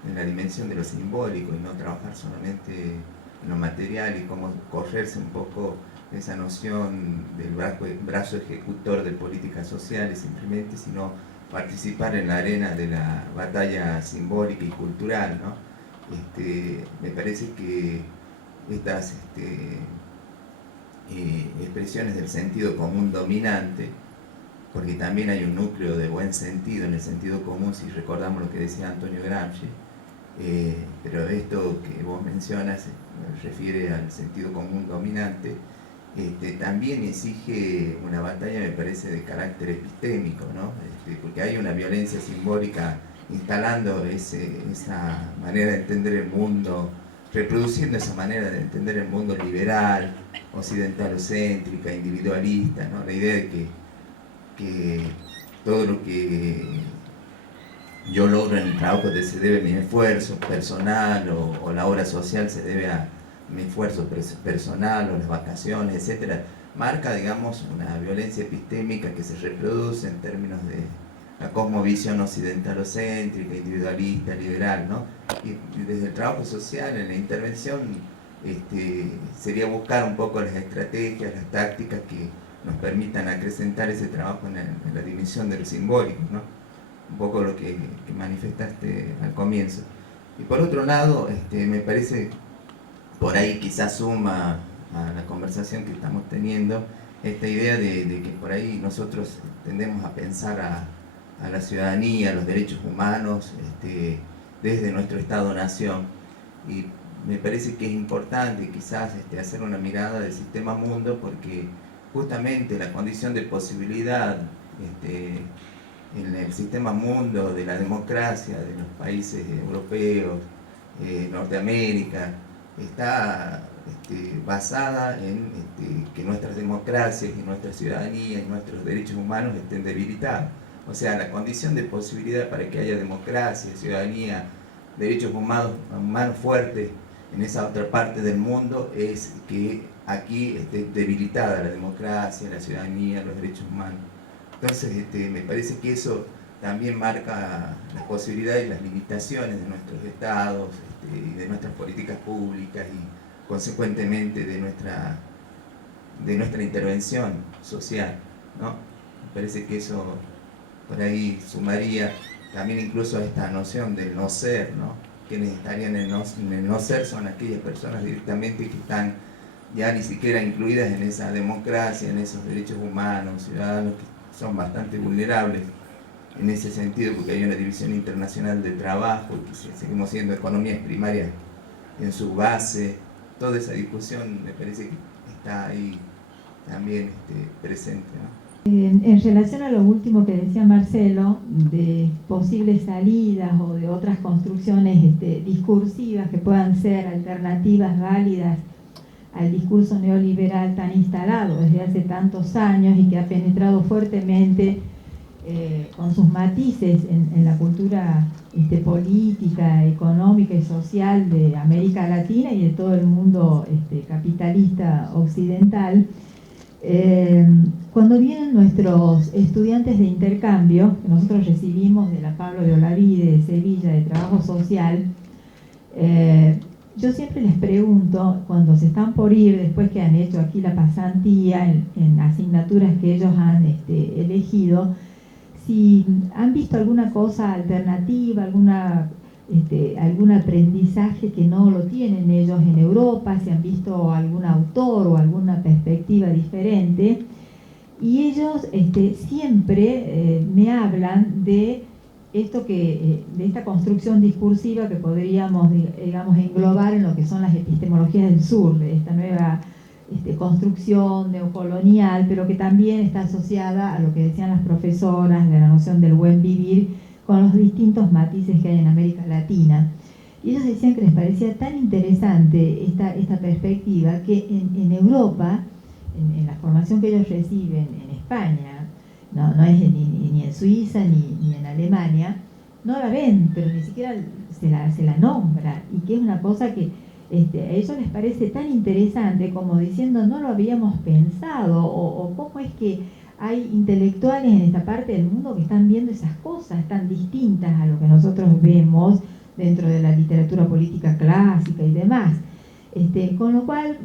en la dimensión de lo simbólico y no trabajar solamente en lo material, y cómo correrse un poco esa noción del brazo ejecutor de políticas sociales simplemente, sino participar en la arena de la batalla simbólica y cultural, ¿no? Me parece que estas expresiones del sentido común dominante, porque también hay un núcleo de buen sentido en el sentido común, si recordamos lo que decía Antonio Gramsci, pero esto que vos mencionas refiere al sentido común dominante, también exige una batalla, me parece, de carácter epistémico, ¿no? Porque hay una violencia simbólica instalando esa manera de entender el mundo, reproduciendo esa manera de entender el mundo liberal, occidentalocéntrica, individualista, ¿no? La idea de que todo lo que yo logro en el trabajo se debe a mi esfuerzo personal, o la obra social se debe a mi esfuerzo personal, o las vacaciones, etcétera, marca, digamos, una violencia epistémica que se reproduce en términos de la cosmovisión occidentalocéntrica, individualista, liberal, ¿no? Y desde el trabajo social, en la intervención, sería buscar un poco las estrategias, las tácticas que nos permitan acrecentar ese trabajo en la dimensión de lo simbólico, ¿no? Un poco lo que manifestaste al comienzo. Y por otro lado, me parece, por ahí quizás suma a la conversación que estamos teniendo, esta idea de que por ahí nosotros tendemos a pensar a la ciudadanía, a los derechos humanos, desde nuestro Estado-Nación. Y me parece que es importante quizás hacer una mirada del sistema mundo, porque justamente la condición de posibilidad en el sistema mundo de la democracia de los países europeos, Norteamérica, está basada en que nuestras democracias y nuestra ciudadanía y nuestros derechos humanos estén debilitados. O sea, la condición de posibilidad para que haya democracia, ciudadanía, derechos humanos fuertes en esa otra parte del mundo es que aquí esté debilitada la democracia, la ciudadanía, los derechos humanos. Entonces, me parece que eso también marca las posibilidades y las limitaciones de nuestros estados, y de nuestras políticas públicas, y consecuentemente de nuestra intervención social, ¿no? Me parece que eso por ahí sumaría también incluso a esta noción del no ser, ¿no? Quienes estarían en el no ser son aquellas personas directamente que están ya ni siquiera incluidas en esa democracia, en esos derechos humanos, ciudadanos, que son bastante vulnerables en ese sentido, porque hay una división internacional de trabajo, y que seguimos siendo economías primarias en su base. Toda esa discusión me parece que está ahí también presente, ¿no? En relación a lo último que decía Marcelo, de posibles salidas o de otras construcciones discursivas que puedan ser alternativas válidas al discurso neoliberal tan instalado desde hace tantos años y que ha penetrado fuertemente con sus matices en la cultura política, económica y social de América Latina y de todo el mundo capitalista occidental. Cuando vienen nuestros estudiantes de intercambio, que nosotros recibimos de la Pablo de Olavide, de Sevilla, de Trabajo Social, yo siempre les pregunto, cuando se están por ir, después que han hecho aquí la pasantía en asignaturas que ellos han elegido, si han visto alguna cosa alternativa, algún aprendizaje que no lo tienen ellos en Europa, si han visto algún autor o alguna perspectiva diferente. Y ellos siempre me hablan de esto de esta construcción discursiva que podríamos, digamos, englobar en lo que son las epistemologías del sur, de esta nueva construcción neocolonial, pero que también está asociada a lo que decían las profesoras de la noción del buen vivir, con los distintos matices que hay en América Latina. Y ellos decían que les parecía tan interesante esta perspectiva que en Europa, en la formación que ellos reciben en España, no es ni en Suiza ni en Alemania, no la ven, pero ni siquiera se la nombra, y que es una cosa que a ellos les parece tan interesante como diciendo no lo habíamos pensado, o cómo es que hay intelectuales en esta parte del mundo que están viendo esas cosas tan distintas a lo que nosotros vemos dentro de la literatura política clásica y demás. Con lo cual,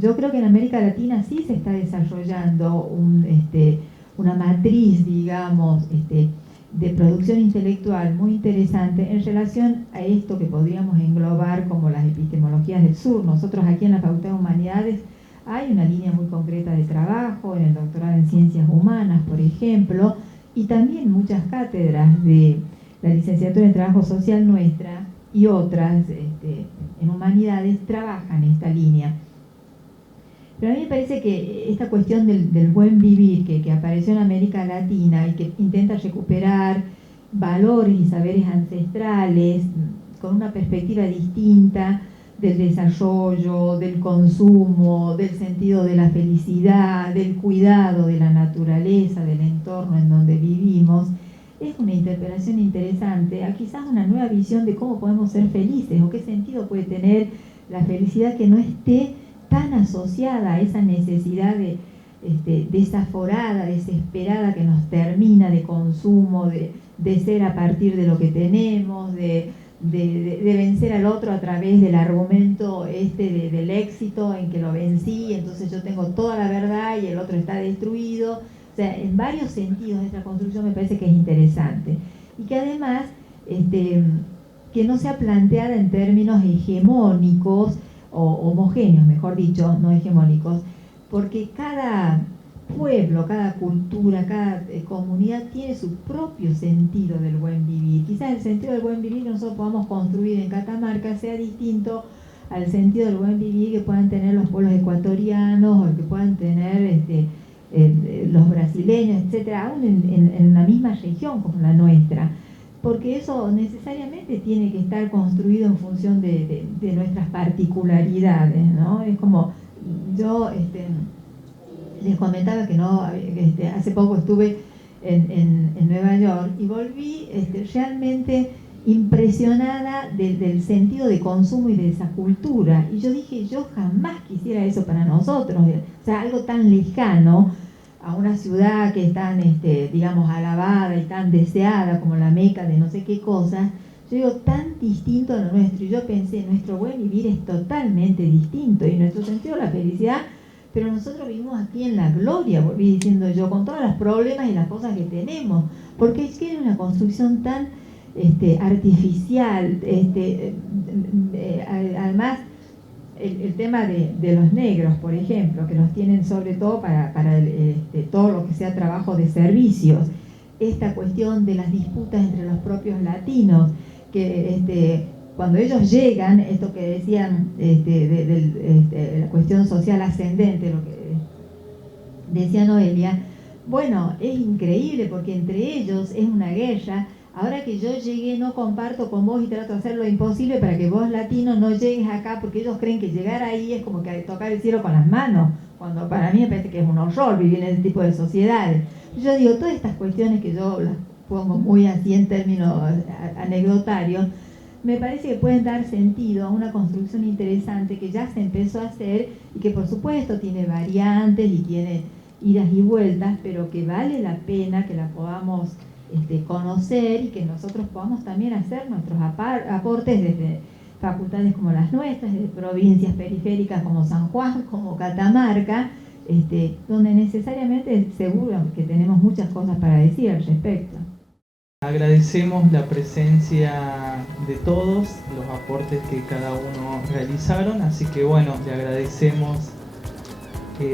yo creo que en América Latina sí se está desarrollando una matriz, digamos, de producción intelectual muy interesante en relación a esto que podríamos englobar como las epistemologías del sur. Nosotros aquí en la Facultad de Humanidades hay una línea muy concreta de trabajo, en el doctorado en Ciencias Humanas, por ejemplo, y también muchas cátedras de la licenciatura en Trabajo Social nuestra y otras en Humanidades trabajan esta línea. Pero a mí me parece que esta cuestión del buen vivir que apareció en América Latina y que intenta recuperar valores y saberes ancestrales con una perspectiva distinta del desarrollo, del consumo, del sentido de la felicidad, del cuidado de la naturaleza, del entorno en donde vivimos, es una interpelación interesante a quizás una nueva visión de cómo podemos ser felices o qué sentido puede tener la felicidad que no esté tan asociada a esa necesidad desaforada, desesperada que nos termina de consumo, de ser a partir de lo que tenemos, de vencer al otro a través del argumento del éxito en que lo vencí, entonces yo tengo toda la verdad y el otro está destruido. O sea, en varios sentidos esta construcción me parece que es interesante y que además que no sea planteada en términos hegemónicos o homogéneos, mejor dicho, no hegemónicos, porque cada pueblo, cada cultura, cada comunidad tiene su propio sentido del buen vivir. Quizás el sentido del buen vivir que nosotros podamos construir en Catamarca sea distinto al sentido del buen vivir que puedan tener los pueblos ecuatorianos o que puedan tener los brasileños, etcétera, aún en la misma región como la nuestra, porque eso necesariamente tiene que estar construido en función de nuestras particularidades, ¿no? Es como yo les comentaba que hace poco estuve en Nueva York y volví realmente impresionada del sentido de consumo y de esa cultura, y yo dije, yo jamás quisiera eso para nosotros, o sea, algo tan lejano a una ciudad que es tan, digamos, alabada y tan deseada como la Meca de no sé qué cosas. Yo digo, tan distinto a lo nuestro, y yo pensé, nuestro buen vivir es totalmente distinto, y nuestro sentido de la felicidad, pero nosotros vivimos aquí en la gloria, volví diciendo yo, con todos los problemas y las cosas que tenemos, porque es que es una construcción tan artificial, además el tema de los negros, por ejemplo, que los tienen sobre todo para todo lo que sea trabajo de servicios, esta cuestión de las disputas entre los propios latinos, que cuando ellos llegan, esto que decían la cuestión social ascendente, lo que decía Noelia, bueno, es increíble porque entre ellos es una guerra. Ahora que yo llegué, no comparto con vos y trato de hacer lo imposible para que vos, latino, no llegues acá, porque ellos creen que llegar ahí es como que tocar el cielo con las manos, cuando para mí me parece que es un horror vivir en ese tipo de sociedades. Yo digo, todas estas cuestiones que yo las pongo muy así en términos anecdotarios, me parece que pueden dar sentido a una construcción interesante que ya se empezó a hacer y que por supuesto tiene variantes y tiene idas y vueltas, pero que vale la pena que la podamos conocer y que nosotros podamos también hacer nuestros aportes facultades como las nuestras, de provincias periféricas como San Juan, como Catamarca, donde necesariamente seguro que tenemos muchas cosas para decir al respecto. Agradecemos la presencia de todos, los aportes que cada uno realizaron, así que bueno, le agradecemos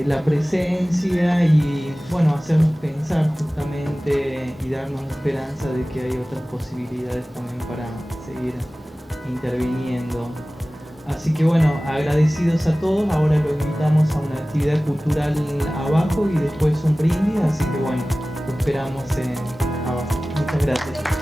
la presencia y bueno, hacernos pensar justamente y darnos esperanza de que hay otras posibilidades también para seguir interviniendo. Así que bueno, agradecidos a todos, ahora lo invitamos a una actividad cultural abajo y después un brindis, así que bueno, lo esperamos abajo. Muchas gracias.